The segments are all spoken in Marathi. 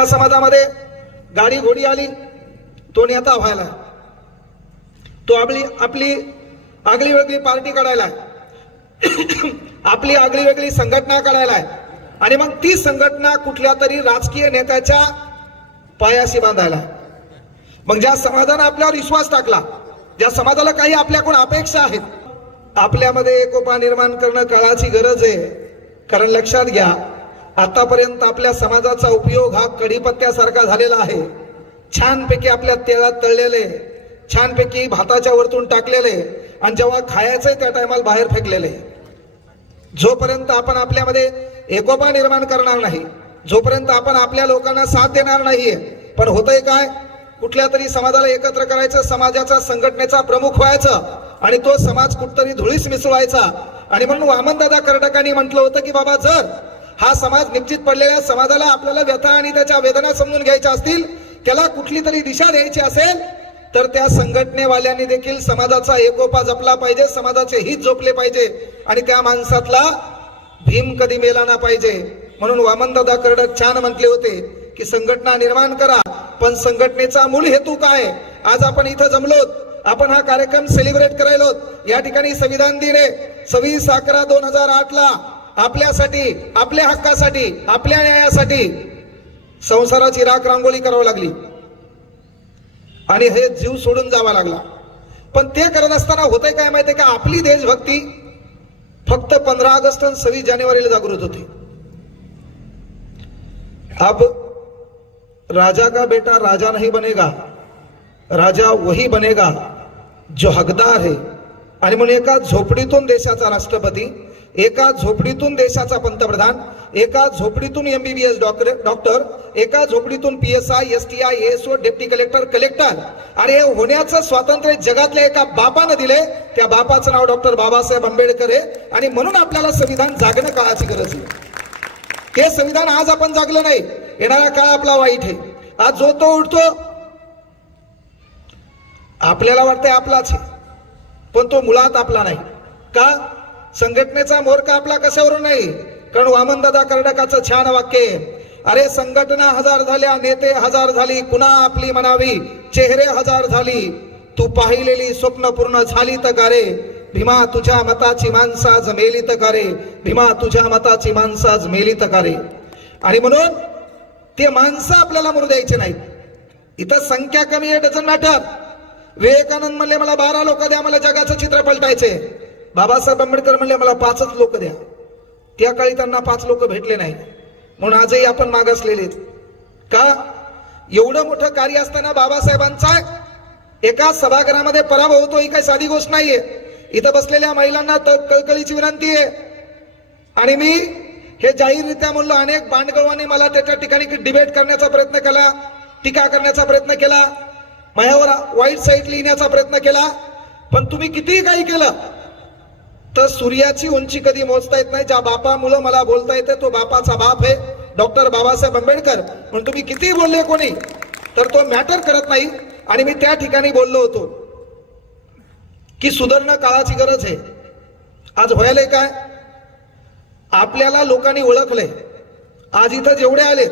या समाजामध्ये गाडी घोडी आली, तो नेता व्हायला, तो आपली आगळी वेगळी पार्टी काढायला, आपली आगळी वेगळी संघटना काढायला, आणि मग ती संघटना कुठल्या तरी राजकीय नेत्याच्या पायाशी बांधायला. मग ज्या समाजाने आपल्यावर विश्वास टाकला, ज्या समाजाला काही आपल्याकडून अपेक्षा आहेत, आपल्यामध्ये एकोपा निर्माण करणं काळाची गरज आहे. कारण लक्षात घ्या, आतापर्यंत आपल्या समाजाचा उपयोग हा कढीपत्त्यासारखा झालेला आहे. छानपैकी आपल्या तेलात तळलेले, छानपैकी भाताच्या वरतून टाकलेले, आणि जेव्हा खायचंय त्या टायमाला बाहेर फेकलेले. जोपर्यंत आपण आपल्यामध्ये एकोपा निर्माण करणार नाही, जोपर्यंत आपण आपल्या लोकांना साथ देणार नाहीये, पण होतंय काय, कुठल्या तरी समाजाला एकत्र करायचं, समाजाचा संघटनेचा प्रमुख व्हायचं, आणि तो समाज कुठतरी धुळीस मिसळायचा. आणि म्हणून वामनदादा कर्डकांनी म्हटलं होतं की बाबा, जर हा समाज निश्चित पडलेल्या समाजाला आपल्याला व्यथा आणि त्याच्या वेदना समजून घ्यायच्या असतील, त्याला कुठली तरी दिशा द्यायची असेल, तर त्या संघटनेवाल्यांनी देखील समाजाचा एकोपा जपला पाहिजे, समाजाचे हित जपले पाहिजे, आणि त्या माणसातला भीम कधी मेला पाहिजे. म्हणून वामनदादा कर्डक छान म्हटले होते की संघटना निर्माण करा, पण संघटनेचा मूळ हेतू काय. आज आपण इथं जमलोत, आपण हा कार्यक्रम सेलिब्रेट करायलो. या ठिकाणी संविधान दिन आहे. 26/11/2008 ला आपल्यासाठी, आपल्या हक्कासाठी, आपल्या न्यायासाठी संसाराची राख रांगोळी करावी लागली, आणि हे जीव सोडून जावा लागला. पण ते करत असताना होतंय काय माहितीये का, आपली देशभक्ती फक्त 15 ऑगस्ट आणि 26 जानेवारीला जागृत होती. अब राजा का बेटा राजा नहीं बनेगा, राजा वही बनेगा जो हकदार है. आणि म्हणून एका झोपडीतून देशाचा राष्ट्रपती, एका झोपडीतून देशाचा पंतप्रधान, एका झोपडीतून MBBS डॉक्टर, एका झोपडीतून PSI, STI, ASO, deputy collector. अरे होण्याचं स्वातंत्र्य जगातल्या एका बापानं दिले. त्या बापाचं नाव डॉक्टर बाबासाहेब आंबेडकर आहे. आणि म्हणून आपल्याला संविधान जागणं काळाची गरज आहे. हे संविधान आज आपण जागलं नाही, येणारा काळ आपला वाईट आहे. आज जो तो उठतो, आपल्याला वाटतंय आपलाच आहे, पण तो मुळात आपला नाही. का? संघटनेचा मोर्चा आपला कशावरून नाही. कारण वामनदादा कर्डकाचं छान वाक्य आहे, अरे संघटना हजार झाल्या, नेते हजार झाली, कुणा आपली म्हणावी, चेहरे हजार झाली, तू पाहिलेली स्वप्न पूर्ण झाली तर का रे, भीमा तुझ्या मताची माणसं आज मेली तर का रे, भीमा तुझ्या मताची माणसं आज मेली तर का रे. आणि म्हणून ते माणसं आपल्याला मरू द्यायचे नाहीत. इथं संख्या कमी आहे, डझन मॅटर. विवेकानंद म्हणले मला 12 लोक द्या, मला जगाचं चित्र पलटायचे. बाबासाहेब आंबेडकर म्हणले मला 5च लोक द्या. त्या काळी त्यांना 5 लोक भेटले नाही, म्हणून आजही आपण मागासलेले. का? एवढं मोठं कार्य असताना बाबासाहेबांचा एका सभागृहामध्ये पराभव होतो, ही काही साधी गोष्ट नाहीये. इथं बसलेल्या महिलांना कळकळीची विनंती आहे, आणि मी हे जाहीररित्या म्हणलो, अनेक बांडगवांनी मला त्याच्या ठिकाणी डिबेट करण्याचा प्रयत्न केला, टीका करण्याचा प्रयत्न केला, माझ्यावर वाईट साईट लिहिण्याचा प्रयत्न केला, पण तुम्ही कितीही काही केलं तर सूर्याची उंची कधी मोजता येत नाही. ज्या बापामुळं मला बोलता येते तो बापाचा बाप आहे, डॉक्टर बाबासाहेब आंबेडकर. म्हणून तुम्ही कितीही बोलले कोणी तर तो मॅटर करत नाही. आणि मी त्या ठिकाणी बोललो होतो की सुधारणा काळाची गरज आहे. आज व्हायलंय काय, आपल्याला लोकांनी ओळखलंय. आज इथं जेवढे आले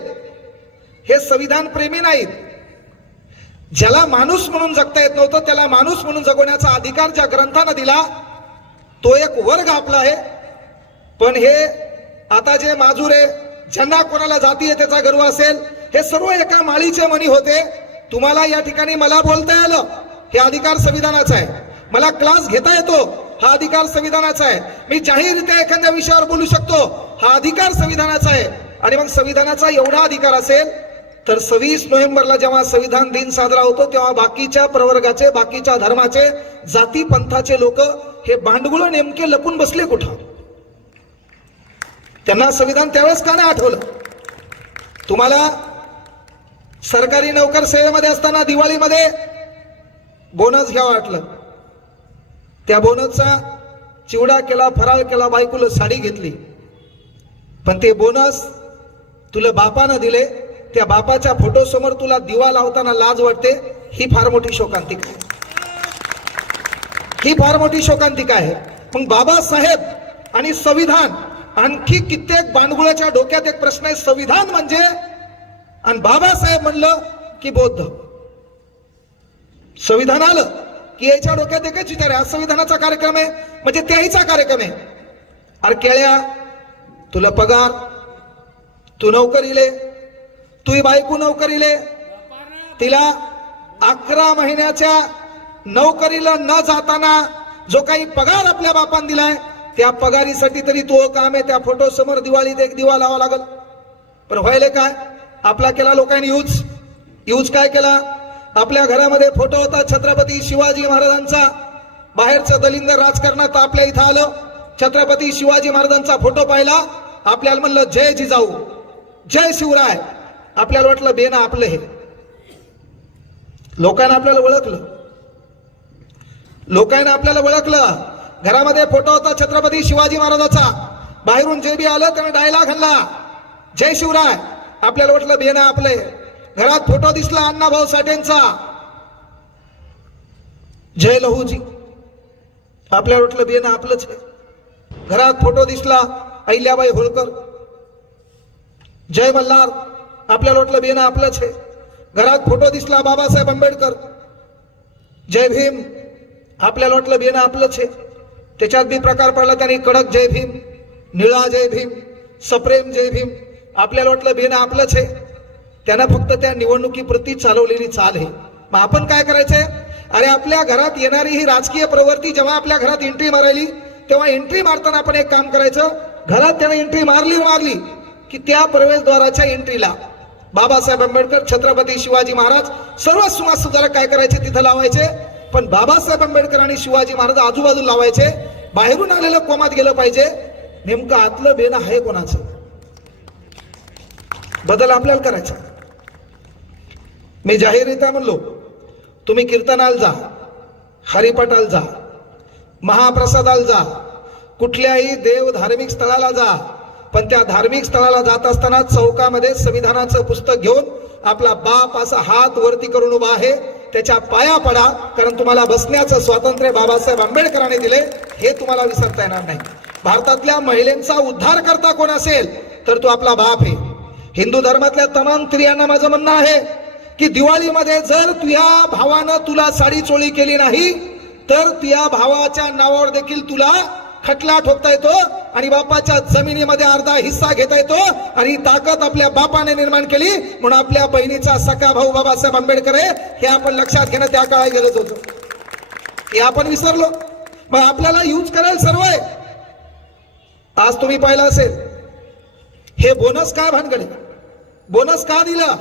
हे संविधान प्रेमी नाहीत. ज्याला माणूस म्हणून जगता येत नव्हतं त्याला माणूस म्हणून जगवण्याचा अधिकार ज्या ग्रंथानं दिला तो एक वर्ग आपला आहे. पण हे आता जे माजूर आहे, ज्यांना कोणाला जाती आहे त्याचा गर्व असेल, हे सर्व एका माळीचे मणी होते. तुम्हाला या ठिकाणी मला बोलता आलं, हे अधिकार संविधानाचा आहे. मला क्लास घेता येतो, हा अधिकार संविधानाचा आहे. मी जाहीररित्या एखाद्या विषयावर बोलू शकतो, हा अधिकार संविधानाचा आहे. आणि मग संविधानाचा एवढा अधिकार असेल तर 26 नोव्हेंबरला जेव्हा संविधान दिन साजरा होतो तेव्हा बाकीच्या प्रवर्गाचे, बाकीच्या धर्माचे, जाती पंथाचे लोक हे भांडगुळ नेमके लपून बसले कुठं? त्यांना संविधान त्यावेळेस का नाही आठवलं? तुम्हाला सरकारी नोकर सेवेमध्ये असताना दिवाळीमध्ये बोनस घ्यावं वाटलं, त्या बोनसचा चिवडा केला, फराळ केला, बायकोला साडी घेतली, पण ते बोनस तुला बापानं दिले, त्या बापाच्या फोटो समोर तुला दिवा लावताना लाज वाटते. ही फार मोठी शोकांतिका आहे, ही फार मोठी शोकांतिका आहे. मग बाबासाहेब आणि संविधान, आणखी कित्येक बांडगुळाच्या डोक्यात एक प्रश्न आहे, संविधान म्हणजे आणि बाबासाहेब म्हणलं की बौद्ध. संविधान आलं की याच्या डोक्यात एकच विचार आहे, आज संविधानाचा कार्यक्रम आहे म्हणजे त्याहीचा कार्यक्रम आहे. अरे केळ्या, तुला पगार, तू नोकरीले, तुही बायको नोकरीले, तिला 11 महिन्याच्या नोकरीला न जाताना जो काही पगार आपल्या बापान दिलाय त्या पगारीसाठी तरी तो काम आहे, त्या फोटो समोर दिवाळीत एक दिवा लावा लागल. पण व्हायले काय, आपला केला लोकांनी यूज काय केला, आपल्या घरामध्ये फोटो होता छत्रपती शिवाजी महाराजांचा. बाहेरचं दलिंदर राजकारणात आपल्या इथं आलं, छत्रपती शिवाजी महाराजांचा फोटो पाहिला, आपल्याला म्हणलं जय जिजाऊ, जय शिवराय. आपल्याला वाटलं बेना आपलं हे. लोकांना आपल्याला ओळखलं. घरामध्ये फोटो होता छत्रपती शिवाजी महाराजांचा, बाहेरून जे बी आलं त्याने डायलॉग आणला जय शिवराय. आपल्याला वाटलं बेना आपले. घरात फोटो दिसला अण्णाभाऊ साठेंचा, जय लहूजी. आपल्याला वाटलं बेना आपलंच आहे. घरात फोटो दिसला अहिल्याबाई होळकर, जय मल्हार. आपल्याला वाटलं बेना आपलंच आहे. घरात फोटो दिसला बाबासाहेब आंबेडकर, जय भीम. आपल्याला वाटलं बेना आपलंच आहे. त्याच्यात बी प्रकार पडला त्यांनी कडक जय भीम, निळा जय भीम, सप्रेम जय भीम. आपल्याला वाटलं बेना आपलंच आहे. त्यानं फक्त त्या निवडणुकीप्रती चालवलेली चाल आहे. मग आपण काय करायचंय, अरे आपल्या घरात येणारी ही राजकीय प्रवृत्ती जेव्हा आपल्या घरात एंट्री मारायली तेव्हा एंट्री मारताना आपण एक काम करायचं, घरात त्यानं एंट्री मारली की त्या प्रवेशद्वाराच्या एंट्रीला बाबासाहेब आंबेडकर, छत्रपती शिवाजी महाराज, सर्व समाज सुधारक काय करायचे तिथं लावायचे. पण बाबासाहेब आंबेडकर आणि शिवाजी महाराज आजूबाजूला लावायचे. बाहेरून आलेलं कोमात गेलं पाहिजे. नेमकं आतलं बेन आहे कोणाचं, बदल आपल्याला करायचा. मी जाहीररित्या म्हणलो, तुम्ही कीर्तनाला जा, हरिपाठाला जा, महाप्रसादाला जा, कुठल्याही देव धार्मिक स्थळाला जा, पण त्या धार्मिक स्थळाला जात असताना चौकामध्ये संविधानाचं पुस्तक घेऊन आपला बाप असा हात वरती करून उभा आहे, त्याच्या पाया पडा. कारण तुम्हाला बसण्याचं स्वातंत्र्य बाबासाहेब आंबेडकरांनी दिले, हे तुम्हाला विसरता येणार नाही. भारतातल्या महिलांचा उद्धार करता कोण असेल तर तो आपला बाप आहे. हिंदू धर्मातल्या तमाम स्त्रियांना माझं म्हणणं आहे की दिवाळीमध्ये जर तुझ्या भावानं तुला साडी चोळी केली नाही तर तुझ्या भावाच्या नावावर देखील तुला खटला ठोकता येतो आणि बापाच्या जमिनीमध्ये अर्धा हिस्सा घेता येतो. आणि ताकद आपल्या बापाने निर्माण केली म्हणून आपल्या बहिणीचा सखा भाऊ बाबासाहेब आंबेडकर आहे, हे आपण लक्षात घेणं त्या काळात गरज होतं. हे आपण विसरलो. मग आपल्याला यूज करायला सर्व आहे. आज तुम्ही पाहिलं असेल हे बोनस काय भानगडे, बोनस का दिलं.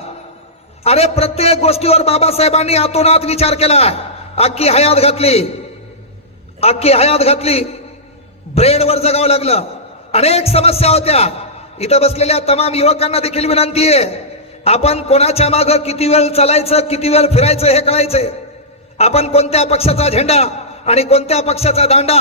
अरे प्रत्येक गोष्टीवर बाबासाहेबांनी आतोनात विचार केला, अख्खी हयात घातली. ब्रेडवर जगावं लागलं, अनेक समस्या होत्या. इथं बसलेल्या तमाम युवकांना देखील विनंती आहे, आपण कोणाच्या मागं किती वेळ चालायचं, किती वेळ फिरायचं हे कळायचंय. आपण कोणत्या पक्षाचा झेंडा आणि कोणत्या पक्षाचा दांडा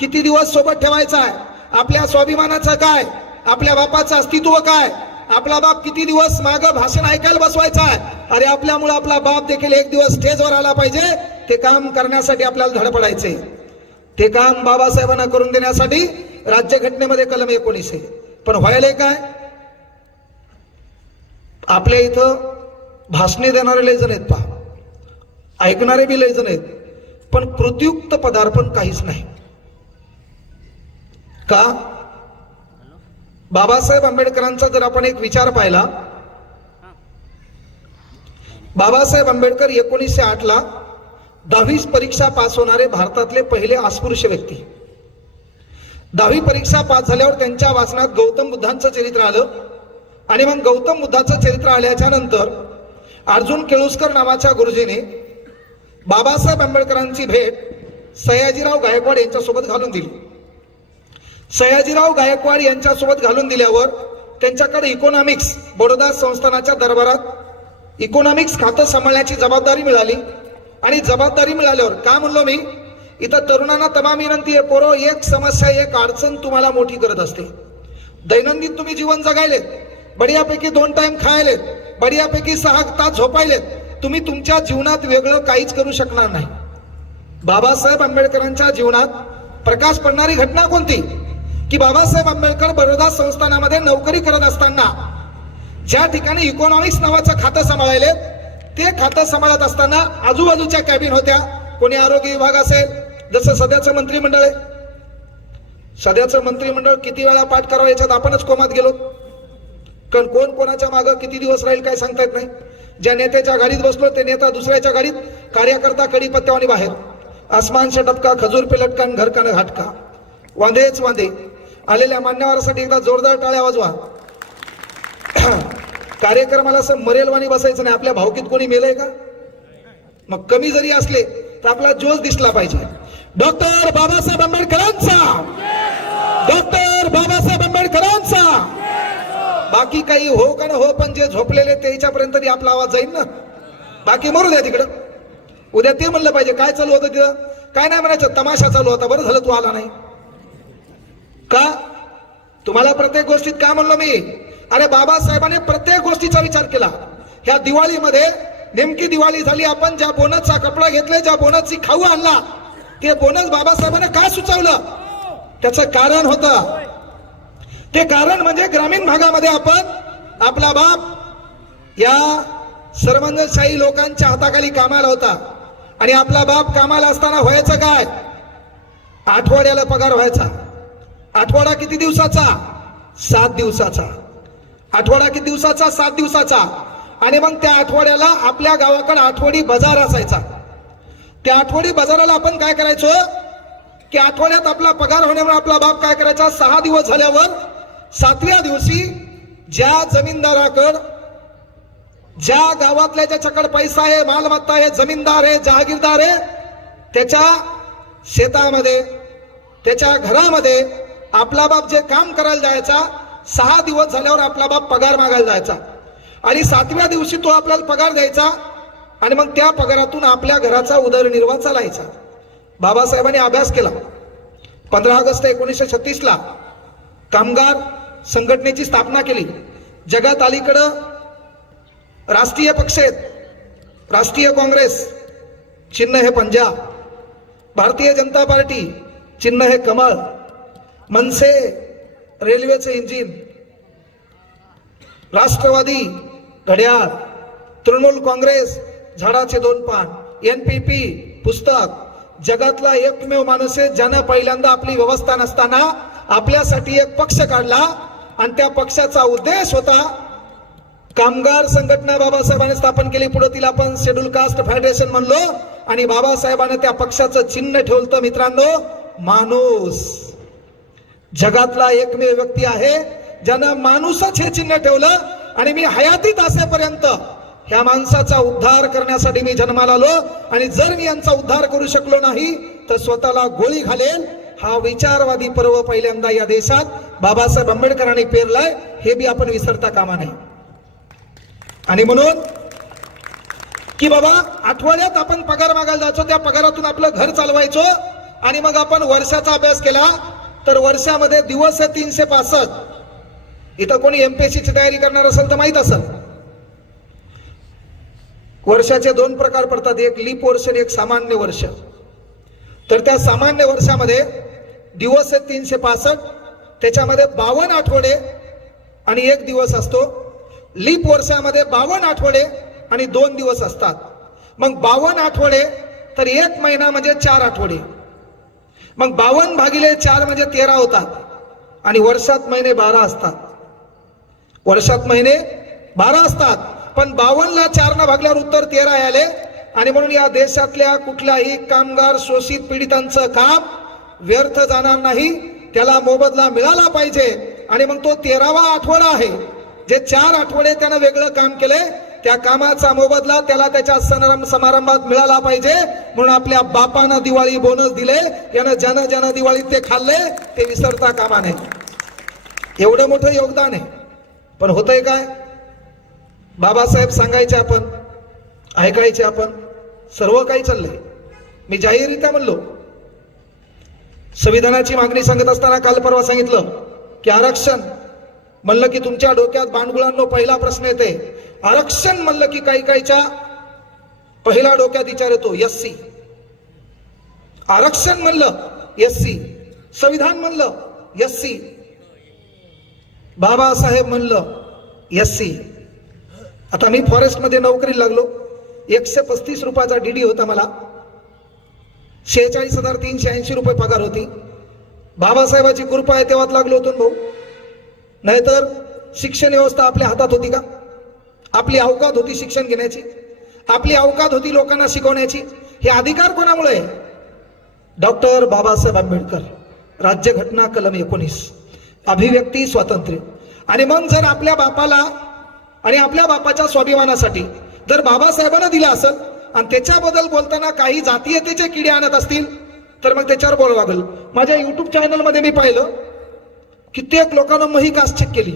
किती दिवस सोबत ठेवायचा आहे, आपल्या स्वाभिमानाचं काय, आपल्या बापाचं अस्तित्व काय, आपला बाप किती दिवस मागं भाषण ऐकायला बसवायचा आहे. अरे आपल्यामुळे आपला बाप देखील एक दिवस स्टेजवर आला पाहिजे. ते काम करण्यासाठी आपल्याला धडपडायचे. ते काम बाबासाहेबांना करून देण्यासाठी राज्यघटनेमध्ये कलम 19 आहे. पण व्हायला काय, आपल्या इथं भाषणे देणारे लय जण आहेत, पहा, ऐकणारे बी लय जण आहेत, पण कृत्युक्त पदार्पण काहीच नाही. का, बाबासाहेब आंबेडकरांचा जर आपण एक विचार पाहिला, बाबासाहेब आंबेडकर 1908 ला 10वी परीक्षा पास होणारे भारतातले पहिले अस्पृश्य व्यक्ती. 10वी परीक्षा पास झाल्यावर त्यांच्या वाचनात गौतम बुद्धांचं चरित्र आलं. आणि मग गौतम बुद्धाचं चरित्र आल्याच्या नंतर अर्जुन केळुस्कर नावाच्या गुरुजीने बाबासाहेब आंबेडकरांची भेट सयाजीराव गायकवाड यांच्यासोबत घालून दिली. सयाजीराव गायकवाड यांच्यासोबत घालून दिल्यावर त्यांच्याकडे इकॉनॉमिक्स, बडोदा संस्थानाच्या दरबारात इकॉनॉमिक्स खातं सांभाळण्याची जबाबदारी मिळाली. आणि जबाबदारी मिळाल्यावर का म्हणलो मी, इथं तरुणांना तमाम विनंती आहे, पोरो, एक समस्या, एक अडचण तुम्हाला मोठी करत असते. दैनंदिन तुम्ही जीवन जगायलेत, बढियापैकी 2 टाइम खायलेत, बढियापैकी 6 तास झोपायलेत, तुम्ही तुमच्या जीवनात वेगळं काहीच करू शकणार नाही. बाबासाहेब आंबेडकरांच्या जीवनात प्रकाश पडणारी घटना कोणती की बाबासाहेब आंबेडकर बडोदा संस्थानामध्ये नोकरी करत असताना ज्या ठिकाणी इकॉनॉमिक्स नावाचं खातं सांभाळले, ते खातं सांभाळत असताना आजूबाजूच्या कॅबिन होत्या. कोणी आरोग्य विभाग असेल, जसं सध्याचं मंत्रिमंडळ आहे, सध्याचं मंत्रिमंडळ किती वेळा पाठ करावं याच्यात आपणच कोमात गेलो. कारण कोण कोणाच्या मागं किती दिवस राहील काय सांगता येत नाही. ज्या नेत्याच्या गाडीत बसलो ते नेता दुसऱ्याच्या गाडीत, कार्यकर्ता कडीपत्त्यावानी बाहेर. आसमान से टपका खजूर पे लटकन घर का घाटका, वांदेच वांदे. आलेल्या मान्यवरासाठी एकदा जोरदार टाळ्या वाजवा. कार्यक्रमाला असं मरेलवाणी बसायचं नाही. आपल्या भावकीत कोणी मेलंय का? मग कमी जरी असले तर आपला जोश दिसला पाहिजे. डॉक्टर बाबासाहेब आंबेडकरांचा, डॉक्टर बाबासाहेब आंबेडकरांचा. बाकी काही हो का ना हो, पण जे झोपलेले त्याच्यापर्यंत तरी आपला आवाज जाईल ना. बाकी मरू द्या तिकडं. उद्या ते म्हणलं पाहिजे काय चालू होतं तिथं, काय नाही म्हणायचं, तमाशा चालू होता, बरं झालं तू आला नाही. का तुम्हाला प्रत्येक गोष्टीत का म्हणलो मी? अरे बाबासाहेबांनी प्रत्येक गोष्टीचा विचार केला. ह्या दिवाळीमध्ये नेमकी दिवाळी झाली, आपण ज्या बोनसचा कपडा घेतले, ज्या बोनसची खाऊ आणला, ते बोनस बाबासाहेबांनी का सुचवलं? त्याचं कारण होतं. ते कारण म्हणजे ग्रामीण भागामध्ये आपण आपला बाप या सर्वंगशाही लोकांच्या हाताखाली कामाला होता. आणि आपला बाप कामाला असताना व्हायचं काय? आठवड्याला पगार व्हायचा. आठवडा किती दिवसाचा? 7 दिवसाचा. आठवडा किती दिवसाचा? 7 दिवसाचा. आणि मग त्या आठवड्याला आपल्या गावाकडे आठवडी बाजार असायचा. त्या आठवडी बाजाराला आपण काय करायचो की आठवड्यात आपला पगार होण्यामुळे आपला बाप काय करायचा, 6 दिवस झाल्यावर 7व्या दिवशी ज्या जमीनदाराकडे, ज्या गावातल्या ज्याच्याकडे पैसा आहे, मालमत्ता आहे, जमीनदार आहे, जहागीरदार आहे, त्याच्या शेतामध्ये, त्याच्या घरामध्ये आपला बाप जे काम करायला जायचा, 6 दिवस झाल्यावर आपला बाप पगार मागायला जायचा. आणि 7व्या दिवशी तो आपल्याला पगार द्यायचा. आणि मग त्या पगारातून आपल्या घराचा उदरनिर्वाह चालायचा. बाबासाहेबांनी अभ्यास केला. 15 ऑगस्ट 1936ला कामगार संघटनेची स्थापना केली. जगात अलीकडं राष्ट्रीय पक्ष आहेत. राष्ट्रीय काँग्रेस चिन्ह हे पंजाब, भारतीय जनता पार्टी चिन्ह हे कमळ, मनसे रेल्वेचे इंजिन, राष्ट्रवादी घड्याळ, तृणमूल काँग्रेस झाडाचे 2 पान, NPP पुस्तक. जगातला एकमेव माणूस आहे ज्यानं पहिल्यांदा आपली व्यवस्था नसताना आपल्यासाठी एक पक्ष काढला. आणि त्या पक्षाचा उद्देश होता कामगार संघटना बाबासाहेबांनी स्थापन केली. पुढे तिला आपण शेड्यूल कास्ट फेडरेशन म्हणलो. आणि बाबासाहेबांनी त्या पक्षाचं चिन्ह ठेवलं मित्रांनो, माणूस. जगातला एकमेव व्यक्ती आहे ज्यानं माणूसच हे चिन्ह ठेवलं. आणि मी हयातीत असेपर्यंत ह्या माणसाचा उद्धार करण्यासाठी मी जन्माला आलो. आणि जर मी यांचा उद्धार करू शकलो नाही तर स्वतःला गोळी घालेल. हा विचारवादी पर्व पहिल्यांदा या देशात बाबासाहेब आंबेडकरांनी पेरलाय, हे बी आपण विसरता कामा नये. आणि म्हणून की बाबा आठवड्यात आपण पगार मागायला जायचो, त्या पगारातून आपलं घर चालवायचो. आणि मग आपण वर्षाचा अभ्यास केला तर वर्षामध्ये दिवस आहे 365. इथं कोणी MPSC ची तयारी करणार असेल तर माहित असेल, वर्षाचे 2 प्रकार पडतात, एक लीप वर्ष आणि एक सामान्य वर्ष. तर त्या सामान्य वर्षामध्ये दिवस आहेत 365, त्याच्यामध्ये 52 आठवडे आणि 1 दिवस असतो. लीप वर्षामध्ये 52 आठवडे आणि 2 दिवस असतात. मग 52 आठवडे तर 1 महिना म्हणजे 4 आठवडे. मग 52 भागिले 4 म्हणजे 13 होतात. आणि वर्षात महिने 12 असतात. वर्षात महिने 12 असतात. पण 52ला 4 भागल्यावर उत्तर 13 आले. आणि म्हणून या देशातल्या कुठल्याही कामगार शोषित पीडितांचं काम व्यर्थ जाणार नाही, त्याला मोबदला मिळाला पाहिजे. आणि मग तो 13वा आठवडा आहे. जे 4 आठवडे त्यानं वेगळं काम केले, त्या कामाचा मोबदला त्याला त्याच्या सण समारंभात मिळाला पाहिजे. म्हणून आपल्या बापानं दिवाळी बोनस दिले, यानं ज्यानं दिवाळीत ते खाल्ले ते विसरता कामा नये. एवढं मोठं योगदान आहे. पण होतंय काय? बाबासाहेब सांगायचे आपण, ऐकायचे आपण, सर्व काही चाललंय. मी जाहीररित्या म्हणलो, संविधानाची मागणी सांगत असताना काल परवा सांगितलं की आरक्षण म्हणलं की तुमच्या डोक्यात बाणगुळांनो पहिला प्रश्न येते. आरक्षण म्हणलं की काहीच्या पहिला डोक्यात विचार येतो SC. आरक्षण म्हणलं SC, संविधान म्हणलं SC, बाबासाहेब म्हणलं SC. आता मी फॉरेस्टमध्ये नोकरीला लागलो, 135 रुपयाचा डीडी होता मला, 46,380 रुपये पगार होती. बाबासाहेबाची कृपा आहे तेव्हाच लागलो होतो भाऊ, नाहीतर शिक्षण व्यवस्था आपल्या हातात होती का? आपली अवकात होती शिक्षण घेण्याची, आपली अवकात होती लोकांना शिकवण्याची. हे अधिकार कोणामुळे आहे? डॉक्टर बाबासाहेब आंबेडकर, राज्यघटना कलम 19, अभिव्यक्ती स्वातंत्र्य. आणि मग जर आपल्या बापाला आणि आपल्या बापाच्या स्वाभिमानासाठी जर बाबासाहेबांना दिला असेल आणि त्याच्याबद्दल बोलताना काही जातीयतेचे किडे आणत असतील तर मग त्याच्यावर बोलावं लागेल. माझ्या युट्यूब चॅनलमध्ये मी पाहिलं कित्येक लोकांना मही कास्ट चेक केली,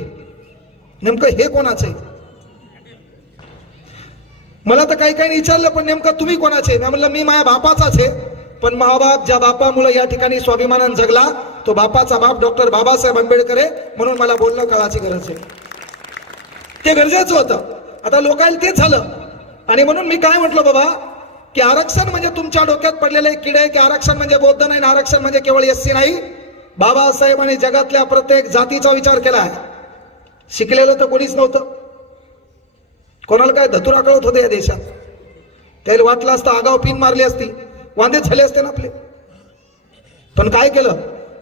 नेमकं हे कोणाचं आहे? मला तर काही काही विचारलं, पण नेमकं तुम्ही कोणाचे? मी म्हणलं मी माझ्या बापाचाच आहे, पण महाबाप ज्या बापामुळे या ठिकाणी स्वाभिमानानं जगला तो बापाचा बाप डॉक्टर बाबासाहेब आंबेडकर आहे, म्हणून मला बोलणं काळाची गरज आहे. ते गरजेचं होतं. आता लोकांना तेच झालं. आणि म्हणून मी काय म्हटलं बाबा, की आरक्षण म्हणजे तुमच्या डोक्यात पडलेले किडे, की आरक्षण म्हणजे बौद्ध नाही, आरक्षण म्हणजे केवळ एससी नाही. बाबासाहेबांनी जगातल्या प्रत्येक जातीचा विचार केला आहे. शिकलेलं तर कोणीच नव्हतं. कोणाला काय धतुरा कळत होते या देशात? त्याला वाटलं असतं आगाव पिन मारली असती, वांदे झाले असते ना आपले. पण काय केलं?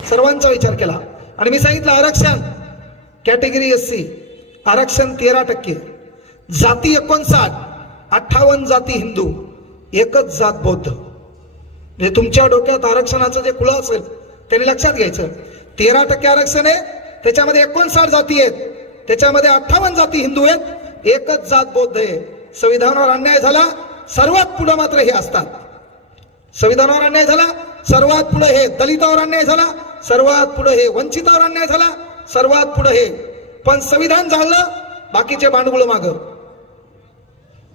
सर्वांचा विचार केला. आणि मी सांगितलं आरक्षण कॅटेगरी एससी, आरक्षण 13%, जाती 59, 58 जाती हिंदू, एकच जात बौद्ध. म्हणजे तुमच्या डोक्यात आरक्षणाचं जे कुळं असेल त्याने लक्षात घ्यायचं. 13% आरक्षण आहे, त्याच्यामध्ये 59 जाती आहेत, त्याच्यामध्ये 58 जाती हिंदू आहेत, एकच जात बौद्ध आहे. संविधानावर अन्याय झाला, सर्वात पुढे मात्र हे असतात. संविधानावर अन्याय झाला, सर्वात पुढे हे दलितावर अन्याय झाला, सर्वात पुढे हे वंचितावर अन्याय झाला, सर्वात पुढे हे. पण संविधान झालं, बाकीचे भांडवल माग.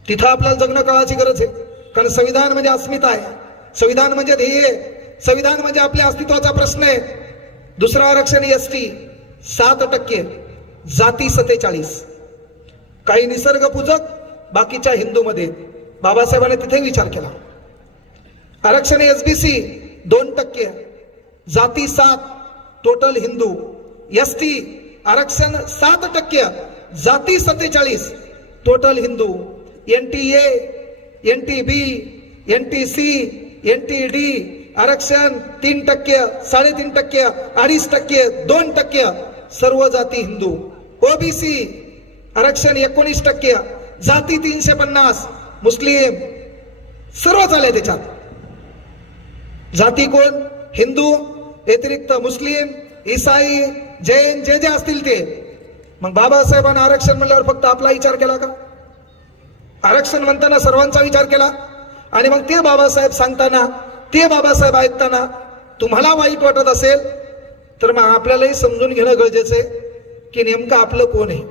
तिथं आपल्याला जगणं काळाची गरज आहे. कारण संविधान म्हणजे अस्मिता आहे, संविधान म्हणजे ध्येय आहे, संविधान म्हणजे आपल्या अस्तित्वाचा प्रश्न आहे. दुसरं आरक्षण एसटी 7%, जाती 47, काही निसर्ग पूजक, बाकीच्या हिंदूमध्ये. बाबासाहेबांनी तिथे विचार केला. आरक्षण एसबीसी 2%, जाती 7, टोटल हिंदू. एसटी आरक्षण 7%, जाती 47, total Hindu. NTA, NTB, NTC, NTD आरक्षण 3%, 3.5%, 2.5%, 2%, सर्व जाती हिंदू. ओबीसी आरक्षण 19%, जाती 350, मुस्लिम, सर्व चालय त्याच्यात. जाती कोण? हिंदू व्यतिरिक्त मुस्लिम, ईसाई, जैन, जे जे असतील ते. मग बाबासाहेबांना आरक्षण म्हणल्यावर फक्त आपला विचार केला का? आरक्षण म्हणताना सर्वांचा विचार केला. आणि मग ते बाबासाहेब सांगताना, ते बाबासाहेब ऐकताना तुम्हाला वाईट वाटत असेल तर मग आपल्यालाही समजून घेणं गरजेचं आहे की नेमकं आपलं कोण आहे.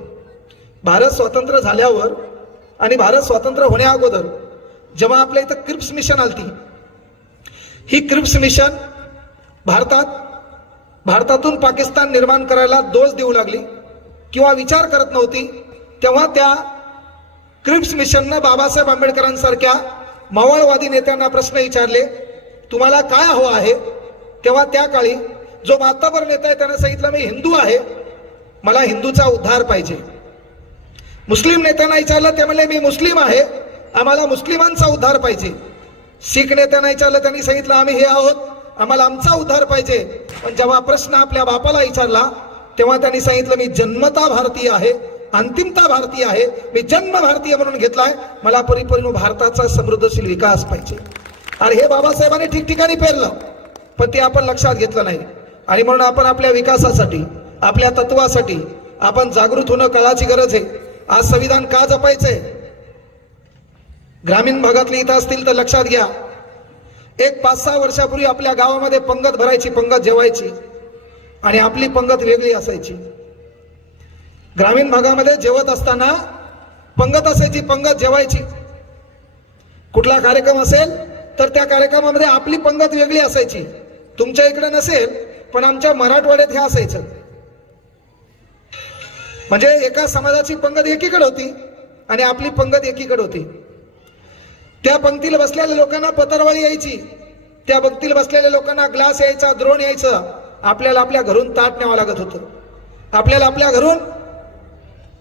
भारत स्वतंत्र झाल्यावर आणि भारत स्वतंत्र होण्या अगोदर जेव्हा आपल्या इथं क्रिप्स मिशन आलती, ही क्रिप्स मिशन भारतातून पाकिस्तान निर्माण करायला दोष देऊ लागली किंवा विचार करत नव्हती, तेव्हा त्या क्रिप्स मिशननं बाबासाहेब आंबेडकरांसारख्या मावळवादी नेत्यांना प्रश्न विचारले, तुम्हाला काय हवं आहे? तेव्हा त्या काळी जो मातबर नेता आहे त्याने सांगितलं, मी हिंदू आहे, मला हिंदूचा उद्धार पाहिजे. मुस्लिम नेत्यांना विचारलं, ते म्हणले मी मुस्लिम आहे, आम्हाला मुस्लिमांचा उद्धार पाहिजे. शीख नेत्यांना विचारलं, त्यांनी सांगितलं आम्ही हे आहोत, आम्हाला आमचा उद्धार पाहिजे. पण जेव्हा प्रश्न आपल्या बापाला विचारला तेव्हा त्यांनी सांगितलं, मी जन्मता भारतीय आहे, अंतिमता भारतीय आहे, मी जन्म भारतीय म्हणून घेतलाय, मला परिपूर्ण भारताचा समृद्धशील विकास पाहिजे. आणि हे बाबासाहेबांनी ठिकठिकाणी पेरलं, पण ते आपण लक्षात घेतलं नाही. आणि म्हणून आपण आपल्या विकासासाठी, आपल्या तत्वासाठी आपण जागृत होणं काळाची गरज आहे. आज संविधान का जपायचंय? ग्रामीण भागातले इथं असतील तर लक्षात घ्या, एक 5-6 वर्षापूर्वी आपल्या गावामध्ये पंगत भरायची, पंगत जेवायची, आणि आपली पंगत वेगळी असायची. ग्रामीण भागामध्ये जेवत असताना पंगत असायची, पंगत जेवायची. कुठला कार्यक्रम असेल तर त्या कार्यक्रमामध्ये आपली पंगत वेगळी असायची. तुमच्या इकडे नसेल, पण आमच्या मराठवाड्यात हे असायचं. म्हणजे एका समाजाची पंगत एकीकडे होती आणि आपली पंगत एकीकडे होती. त्या पंक्तीला बसलेल्या लोकांना पतरवाळी यायची, त्या पंक्तीला बसलेल्या लोकांना ग्लास यायचा, द्रोण यायचं. आपल्याला आपल्या घरून ताट न्यावं लागत होतं, आपल्याला आपल्या घरून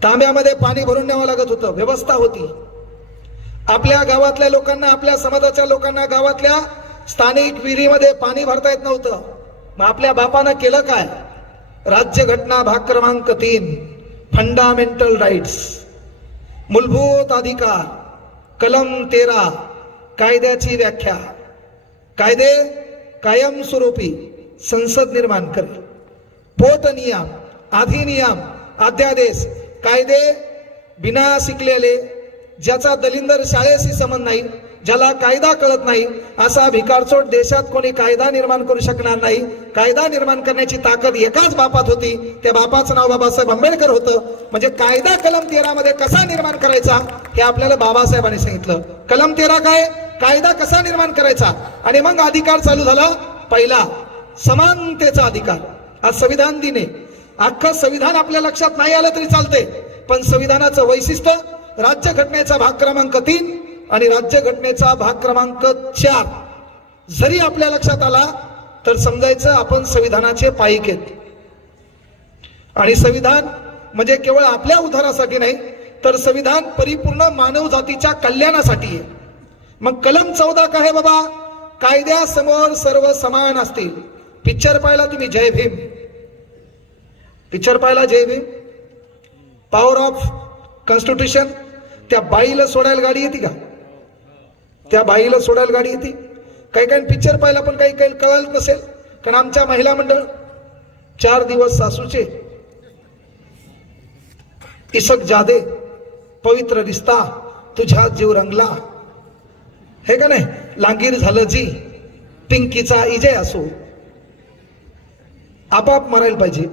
तांब्यामध्ये पाणी भरून न्यावं लागत होतं, व्यवस्था होती. आपल्या गावातल्या लोकांना, आपल्या समाजाच्या लोकांना गावातल्या स्थानिक विहिरीमध्ये पाणी भरता येत नव्हतं. मग आपल्या बापानं केलं काय? राज्यघटना भाग क्रमांक 3, फंडामेंटल राईट्स, मूलभूत अधिकार, कलम 13, कायद्याची व्याख्या. कायदे कायमस्वरूपी संसद निर्माण करे. पोट नियम, अधिनियम, अध्यादेश, कायदे बिना शिकलेले, ज्याचा दलिंदर शाळेशी संबंध नाही, ज्याला कायदा कळत नाही, असा भिकारचोट देशात कोणी कायदा निर्माण करू शकणार नाही. कायदा निर्माण करण्याची ताकद एकाच बापात होती, त्या बापाचं नाव बाबासाहेब आंबेडकर होतं. म्हणजे कायदा कलम 13 मध्ये कसा निर्माण करायचा हे आपल्याला बाबासाहेबांनी सांगितलं. कलम 13 काय? कायदा कसा निर्माण करायचा. आणि मग अधिकार चालू झाला. पहिला समानतेचा अधिकार. आज संविधान दिन आहे. अख्खं संविधान आपल्या लक्षात नाही आलं तरी चालतंय, पण संविधानाचं वैशिष्ट्य राज्यघटनेचा भाग क्रमांक 3 आणि राज्यघटनेचा भाग क्रमांक 4 जरी आपल्या लक्षात आला तर समजायचं आपण संविधानाचे पाईक आहेत. आणि संविधान म्हणजे केवळ आपल्या उद्धारासाठी नाही, तर संविधान परिपूर्ण मानव जातीच्या कल्याणासाठी आहे. मग कलम 14 काय आहे बाबा? कायद्यासमोर सर्व समान असतील. पिक्चर पाहिला तुम्ही जय भीम? पिक्चर पाहिला Jai Bhim? Power of constitution? त्या बाईला सोडायला गाडी येते का? त्या बाईला सोडायला गाडी येते? काही काही पिक्चर पाहिला पण काही काही कळत नसेल. कारण आमच्या महिला मंडळ 4 दिवस सासूचे, इसक जादे, पवित्र रिश्ता, तुझ्या जीव रंगला, हे का नाही, लांगीर झालं जी, पिंकीचा इजय असो. आपाप मरायला पाहिजे.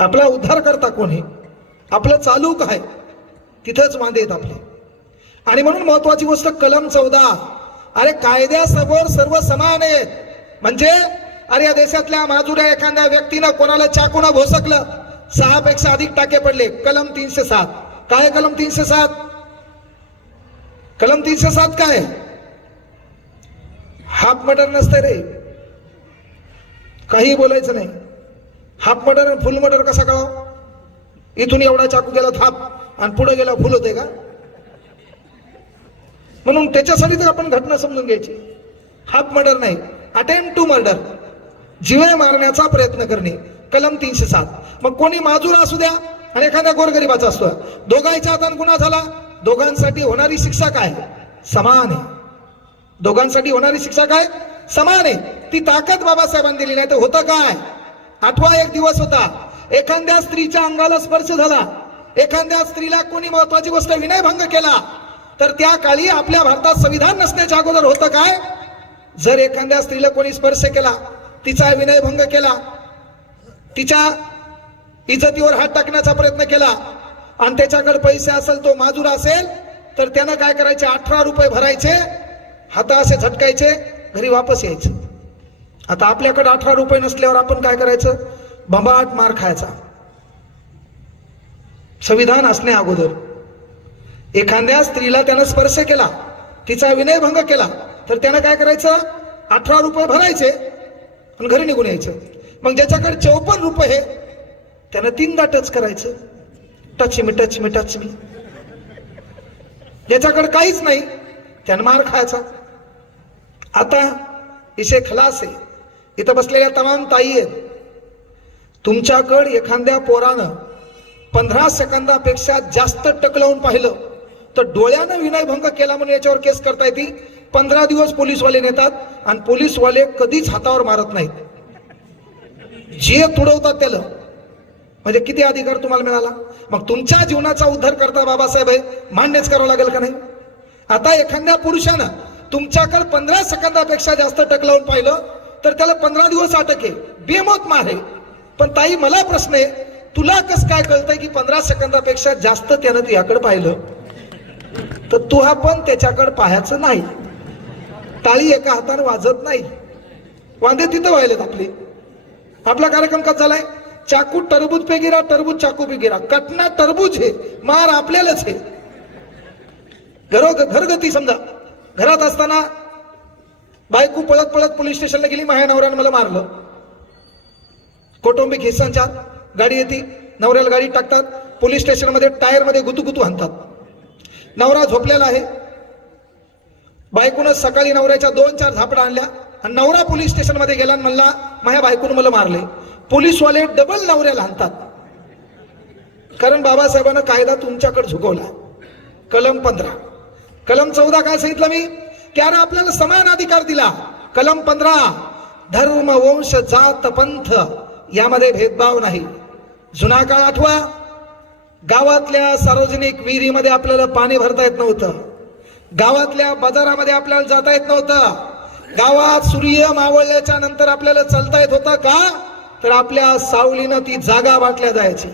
आपला उद्धार करता कोणी? आपलं चालू काय? तिथंच वांदे आहेत आपले. आणि म्हणून महत्वाची गोष्ट कलम 14. अरे कायद्यासमोर सर्व समान आहेत. म्हणजे अरे या देशातल्या माजुऱ्या एखाद्या व्यक्तीनं कोणाला चाकून भोसकलं, 6 पेक्षा अधिक टाके पडले, कलम 307. काय कलम 307? कलम 307 काय? हाफ मर्डर नसते रे, काही बोलायचं नाही. हाफ मर्डर आणि फुल मर्डर कसा कळाव? इथून एवढा चाकू गेला थाप आणि पुढे गेला फुल होते का? म्हणून त्याच्यासाठी तर आपण घटना समजून घ्यायची. हाफ मर्डर नाही, अटेम्प्ट टू मर्डर, जीवे मारण्याचा प्रयत्न करणे, कलम 307. मग कोणी माजूर असू द्या आणि एखाद्या गोरगरिबाचा असतो, दोघांच्या हाताने गुन्हा झाला, दोघांसाठी होणारी शिक्षा काय? समान आहे. दोघांसाठी होणारी शिक्षा काय? समान आहे. ती ताकद बाबासाहेबांनी दिली. नाही तर होतं काय? आठवा एक दिवस होता, एखाद्या स्त्रीच्या अंगाला स्पर्श झाला, एखाद्या स्त्रीला कोणी महत्वाची गोष्ट विनयभंग केला, तर त्या काळी आपल्या भारतात संविधान नसण्याच्या अगोदर होतं काय? जर एखाद्या स्त्रीला कोणी स्पर्श केला, तिचा विनयभंग केला, तिच्या इज्जतीवर हात टाकण्याचा प्रयत्न केला आणि त्याच्याकडे पैसे असेल, तो माजूर असेल, तर त्यानं काय करायचे? 18 रुपये भरायचे, हात असे झटकायचे, घरी वापस यायचं. आता आपल्याकडे 18 रुपये नसल्यावर आपण काय करायचं? बंबाट मार खायचा. संविधान असण्या अगोदर एखाद्या स्त्रीला त्यानं स्पर्श केला, तिचा विनयभंग केला, तर त्यानं काय करायचं? 18 रुपये भरायचे आणि घरी निघून यायचं. मग ज्याच्याकडे 54 रुपये आहे त्यानं 3दा टच करायचं, touch me touch me touch me. ज्याच्याकडे काहीच नाही त्यानं मार खायचा. आता विषय खलास आहे. इथं बसलेल्या तमाम ताई आहेत. तुमच्याकडे एखाद्या पोरानं 15 सेकंदापेक्षा जास्त टक लावून पाहिलं तर डोळ्यानं विनयभंग केला म्हणून याच्यावर केस करता येते. 15 दिवस पोलीसवाले नेतात आणि पोलीसवाले कधीच हातावर मारत नाहीत, जे तुडवतात त्याला. म्हणजे किती अधिकार तुम्हाला मिळाला? मग तुमच्या जीवनाचा उद्धार करता बाबासाहेब आहे, मान्यच करावं लागेल का नाही? आता एखाद्या पुरुषानं तुमच्याकडे 15 सेकंदापेक्षा जास्त टक लावून पाहिलं तर त्याला 15 दिवस अटक आहे, बेमोत मार आहे. पण ताई मला प्रश्न आहे, तुला कसं काय कळतंय की 15 सेकंदापेक्षा जास्त त्यानं तुझ्याकडे पाहिलं? तर तू हा पण त्याच्याकडे पाहायचं नाही. टाळी एका हाताने वाजत नाही. वांदे तिथं व्हायलेत आपले. आपला कार्यक्रम कसा झालाय? चाकू टरबूज पे गिरा, टरबूज चाकू पे गिरा. कटना टरबूज आहे, मार आपल्यालाच आहे. घरगती समजा, घरात असताना बायको पळत पळत पोलीस स्टेशनला गेली, माझ्या नवऱ्यानं मला मारलं. कौटुंबिक हिस्साचार, गाडी येते, नवऱ्याला गाडी टाकतात, पोलीस स्टेशन मध्ये टायर मध्ये गुतू आणतात. नवरा झोपलेला आहे, बायकोनं सकाळी नवऱ्याच्या 2-4 झापडा आणल्या आणि नवरा पोलीस स्टेशन मध्ये गेला आणि म्हणला माझ्या बायकोनं मला मारले. पोलीसवाले डबल नवऱ्याला आणतात, कारण बाबासाहेबांना कायदा तुमच्याकडे झुकवला. कलम 15, कलम 14 काय सांगितलं मी की अरे आपल्याला समान अधिकार दिला. कलम 15, धर्म वंश जात पंथ यामध्ये भेदभाव नाही. जुना काळ आठवा, गावातल्या सार्वजनिक विहिरीमध्ये आपल्याला पाणी भरता येत नव्हतं, गावातल्या बाजारामध्ये आपल्याला जाता येत नव्हतं, गावात सूर्य मावळल्याच्या नंतर आपल्याला चालता येत होतं का, तर आपल्या सावलीनं ती जागा वाटल्या जायची.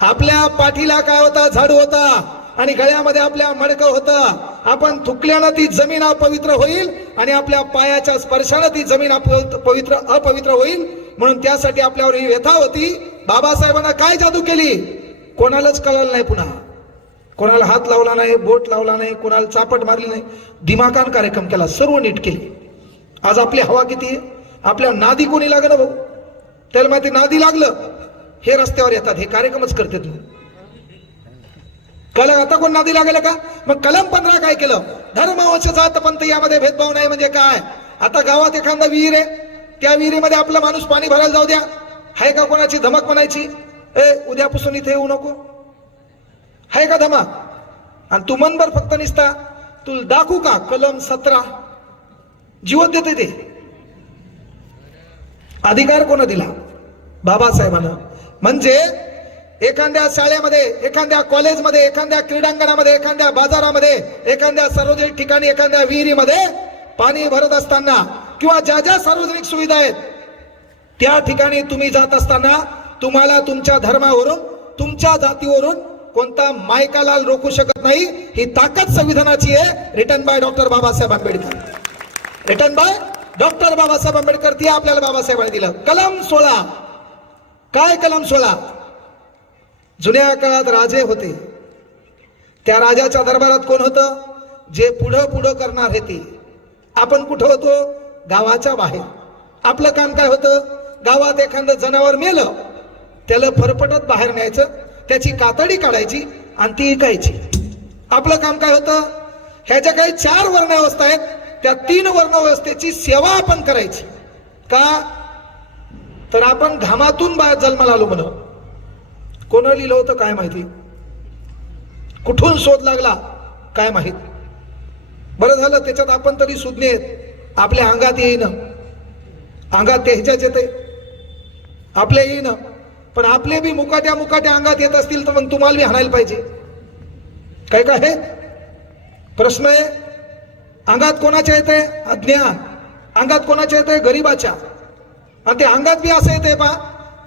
आपल्या पाठीला काय होता, झाडू होता आणि गळ्यामध्ये आपल्या मडकं होतं. आपण थुकल्यानं ती जमीन अपवित्र होईल आणि आपल्या पायाच्या स्पर्शानं ती जमीन अपवित्र होईल, म्हणून त्यासाठी आपल्यावर ही व्यथा होती. बाबासाहेबांना काय जादू केली कोणालाच कळलं नाही. पुन्हा कोणाला हात लावला नाही, बोट लावला नाही, कोणाला चापट मारली नाही, दिमाकान कार्यक्रम केला, सर्व नीट केले. आज आपली हवा किती आहे, आपल्या नादी कोणी लागलं भाऊ, त्याला माहिती नादी लागलं हे रस्त्यावर येतात, हे कार्यक्रमच करते तुम्ही. कल आता कोण नादी लागेल का. मग कलम 15 काय केलं, धर्म वंश जात पंथ यामध्ये भेदभाव नाही. म्हणजे काय, आता गावात एखादा विहीर आहे, त्या विहिरीमध्ये आपला माणूस पाणी भरायला जाऊ द्या, हाय का कोणाची धमक म्हणायची, उद्यापासून इथे येऊ नको, हाय का धमक. आणि तू मनभर फक्त निसता तुला दाखवू का, कलम 17 जीवत देते ते. अधिकार कोण दिला, बाबासाहेबांना. म्हणजे एखाद्या शाळेमध्ये, एखाद्या कॉलेजमध्ये, एखाद्या क्रीडांगणामध्ये, एखाद्या बाजारामध्ये, एखाद्या सार्वजनिक ठिकाणी, एखाद्या विहिरीमध्ये पाणी भरत असताना किंवा ज्या ज्या सार्वजनिक सुविधा आहेत त्या ठिकाणी तुम्ही जात असताना तुम्हाला तुमच्या धर्मावरून, तुमच्या जातीवरून कोणता मायकाला रोखू शकत नाही. ही ताकद संविधानाची आहे, written by doctor Babasaheb Ambedkar. Written by doctor Babasaheb Ambedkar, ती आपल्याला बाबासाहेबांनी दिलं. कलम 16 काय, कलम 16, जुन्या काळात राजे होते, त्या राजाच्या दरबारात कोण होतं, जे पुढं करणार आहे ते. आपण कुठं होतो, गावाच्या बाहेर. आपलं काम काय होतं, गावात एखादं जनावर मेलं त्याला फरफटत बाहेर न्यायचं, त्याची कातडी काढायची आणि ती ऐकायची. आपलं काम काय होतं, ह्या ज्या काही 4 वर्णव्यवस्था आहेत त्या 3 वर्णव्यवस्थेची सेवा आपण करायची. का, तर आपण घामातून जन्माला आलो म्हणून. कोण लिहिलं होतं काय माहिती, कुठून शोध लागला काय माहित. बरं झालं त्याच्यात आपण तरी सुज्ञ आहेत, आपल्या अंगात येईन, अंगात ते ह्याच्याच येते आपल्या येईन, पण आपले बी मुकाट्या अंगात येत असतील तर मग तुम्हाला बी हाणायला पाहिजे. काय काय आहे प्रश्न आहे. अंगात कोणाच्या येते, अज्ञान. अंगात कोणाच्या येते, गरीबाच्या. आणि ते अंगात बी असं येते पा,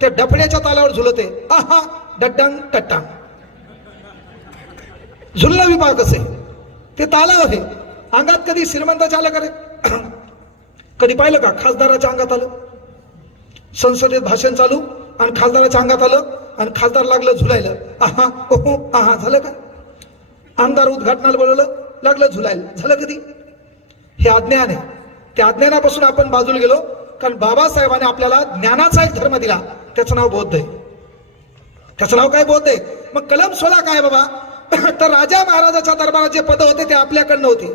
ते डफड्याच्या तालावर झुलते, आहा डड्डांग टट्टांग. झुलला विभाग असे ते तालावर आहे. अंगात कधी श्रीमंताच्या आलं करे, कधी पाहिलं का खासदाराच्या अंगात आलं, संसदेत भाषण चालू आणि खासदाराच्या अंगात आलं आणि खासदार लागलं झुलायला, आहा ओहो आहा झालं का. आमदार उद्घाटनाला बोलवलं, लागलं झुलायला, झालं कधी. हे अज्ञान आहे. त्या अज्ञानापासून आपण बाजूला गेलो, कारण बाबासाहेबांनी आपल्याला ज्ञानाचा एक धर्म दिला, त्याचं नाव बौद्ध आहे. त्याचं नाव काय, बौद्ध आहे. मग कलम 16 काय बाबा, तर राजा महाराजाच्या दरबारात जे पद होते ते आपल्याकडनं होते.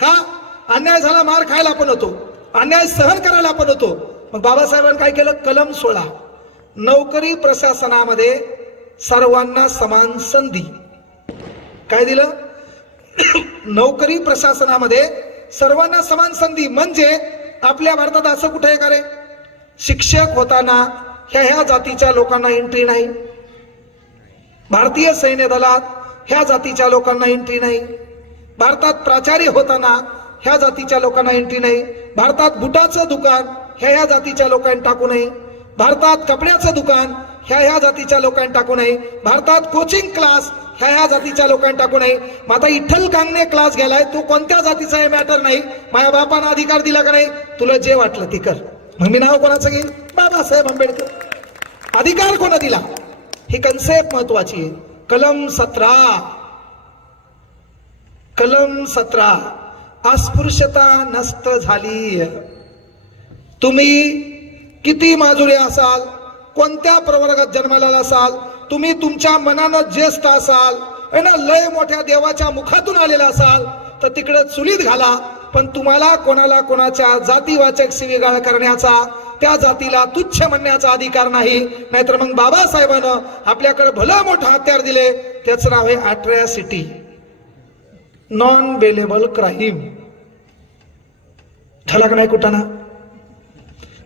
का, अन्याय झाला मार खायला आपण होतो, अन्याय सहन करायला आपण होतो. मग बाबासाहेबांनी काय केलं, कलम 16, नोकरी प्रशासनामध्ये सर्वांना समान संधी. काय दिलं, नोकरी प्रशासनामध्ये सर्वांना समान संधी. म्हणजे आपल्या भारतात असं कुठे आहे का रे, शिक्षक होताना ह्या जातीच्या लोकांना एंट्री नाही, भारतीय सैन्य दलात ह्या जातीच्या लोकांना एंट्री नाही, भारतात प्राचार्य होताना ह्या जातीच्या लोकांना एंट्री नाही, भारतात बुटाचं दुकान ह्या जातीच्या लोकांनी टाकू नये, भारतात कपड्याचं दुकान ह्या जातीच्या लोकांनी टाकू नये, भारतात कोचिंग क्लास ह्या जातीच्या लोकांनी टाकू नये. मग आता इठ्ठल कांगणे क्लास गेलाय, तो कोणत्या जातीचा आहे मॅटर नाही, माझ्या बापानं अधिकार दिला का नाही, तुला जे वाटलं ती कर. मग मी नाव कोणाचं घेईन, बाबासाहेब आंबेडकर. अधिकार कोण दिला, ही कन्सेप्ट महत्वाची आहे. कलम 17, कलम 17, अस्पृश्यता नष्ट झाली. तुम्ही किती माजुरी असाल, कोणत्या प्रवर्गात जन्माला असाल, तुम्ही तुमच्या मनानं ज्येष्ठ असाल, है ना, लय मोठ्या देवाच्या मुखातून आलेला असाल तर तिकडं चुलीत घाला. पण तुम्हाला कोणाला कोणाच्या जातीवाचक शिवीगाळ करण्याचा, त्या जातीला तुच्छ म्हणण्याचा अधिकार नाही. नाहीतर मग बाबासाहेबांनं आपल्याकडे भलं मोठं हत्यार दिले, त्याचं नाव आहे अट्रॉसिटी, नॉन बेलेबल क्राईम. झाला का नाही कुठाना?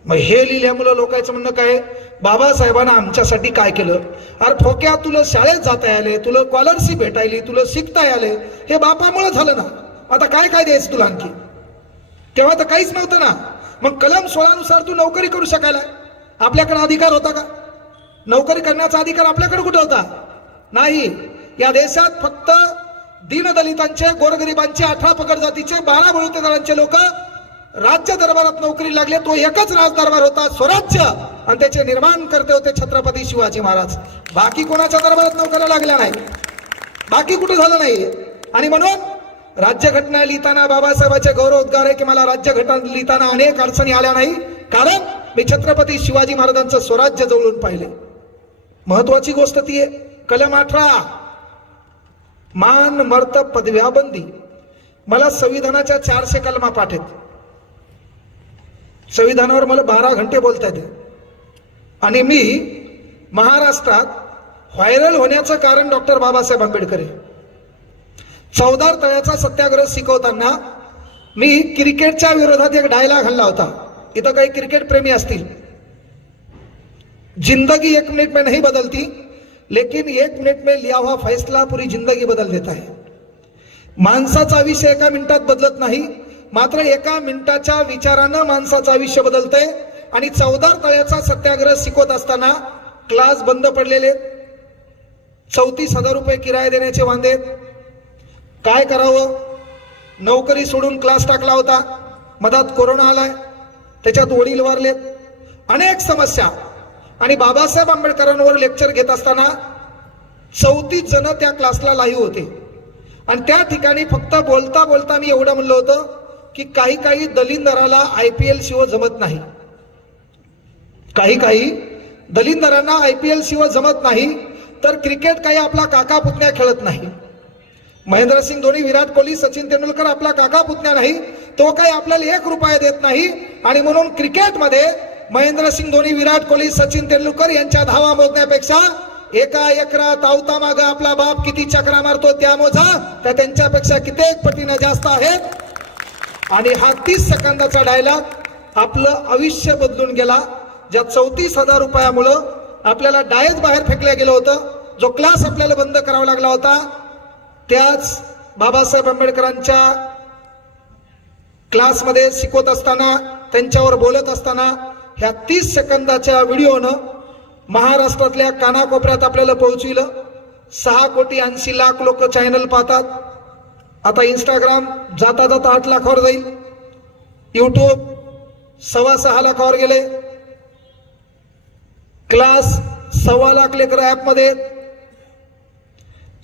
मग हे लिहिल्यामुळं लोकांचं म्हणणं काय, बाबासाहेबांना आमच्यासाठी काय केलं? अरे ठोक्या, तुला शाळेत जाता आले, तुला स्कॉलरशिप भेटायली, तुला शिकता आले, हे बापामुळे झालं ना. आता काय काय द्यायचं तुला आणखी? तेव्हा तर काहीच नव्हतं ना. मग कलम 16 नुसार तू नोकरी करू शकायला आपल्याकडे अधिकार होता का? नोकरी करण्याचा अधिकार आपल्याकडे कुठे होता? नाही. या देशात फक्त दीनदलितांचे, गोरगरिबांचे, 18 पगड जातीचे, 12 बळुतेदारांचे लोक राज्य दरबारात नोकरी लागले. तो एकच राज दरबार होता, स्वराज्य, आणि त्याचे निर्माण करते होते छत्रपती शिवाजी महाराज. बाकी कोणाच्या दरबारात नोकऱ्या लागल्या नाही, बाकी कुठे झालं नाही. आणि म्हणून राज्यघटना लिहिताना बाबासाहेबांचे गौरवोद्गार आहे की मला राज्यघटना लिहिताना अनेक अडचणी आल्या नाही, कारण मी छत्रपती शिवाजी महाराजांचं स्वराज्य जवळून पाहिले. महत्वाची गोष्ट ती आहे कलम 18, मान मर्तब पदव्या बंदी. मला संविधानाच्या 400 कलमा पाठ आहेत. संविधानावर मला 12 घंटे बोलता येते. आणि मी महाराष्ट्रात व्हायरल होण्याचं कारण डॉक्टर बाबासाहेब आंबेडकर आहे. चौदार तळ्याचा सत्याग्रह शिकवताना मी क्रिकेटच्या विरोधात एक डायलॉग घालला होता. इथं काही क्रिकेट प्रेमी असतील. जिंदगी 1 मिनट में नहीं बदलती, लेकिन 1 मिनट में लिया हुआ फैसला पूरी जिंदगी बदल देता है. माणसाचं आयुष्य 1 मिनिटात बदलत नाही, मात्र 1 मिनिटाच्या विचारानं माणसाचं आयुष्य बदलतंय. आणि चौदार तळ्याचा सत्याग्रह शिकवत असताना क्लास बंद पडलेले, 34,000 रुपये किराया देण्याचे वांदे. काय करावं? नोकरी सोडून क्लास टाकला होता, मधात कोरोना आलाय, त्याच्यात वडील वारलेत, अनेक समस्या. आणि बाबासाहेब आंबेडकरांवर लेक्चर घेत असताना 34 जण त्या क्लासला लाईव्ह होते. आणि त्या ठिकाणी फक्त बोलता बोलता मी एवढं म्हणलं होतं की काही काही दलिंदराला IPL शिवाय जमत नाही, काही दलिंदरांना IPL शिवाय जमत नाही, तर क्रिकेट काही आपला काका पुतण्या खेळत नाही. महेंद्रसिंग धोनी, विराट कोहली, सचिन तेंडुलकर आपला काका पुतण्या नाही, तो काही आपल्याला 1 रुपया देत नाही. आणि म्हणून क्रिकेटमध्ये महेंद्रसिंग धोनी, विराट कोहली, सचिन तेंडुलकर यांच्या धावा मोजण्यापेक्षा एका एकरात आवता माग आपला बाप किती चक्रा मारतो त्या मोजा, त्या त्यांच्यापेक्षा कित्येक पटीने जास्त आहेत. आणि हा 30 सेकंदाचा डायलॉग आपलं आयुष्य बदलून गेला. ज्या 34,000 रुपयामुळं आपल्याला डायच बाहेर फेकलं गेलं होतं, जो क्लास आपल्याला बंद करावा लागला होता, त्याच बाबासाहेब आंबेडकरांच्या क्लासमध्ये शिकवत असताना, त्यांच्यावर बोलत असताना ह्या 30 सेकंदाच्या व्हिडिओनं महाराष्ट्रातल्या कानाकोपऱ्यात आपल्याला पोहोचविलं. 6,80,00,000 लोक चॅनल पाहतात. आता इंस्टाग्राम जाता जाता 8 लाखावर जाईल, युट्यूब 6.25 लाखावर गेले, क्लास 1.25 लाख लेकर ऍप मध्ये.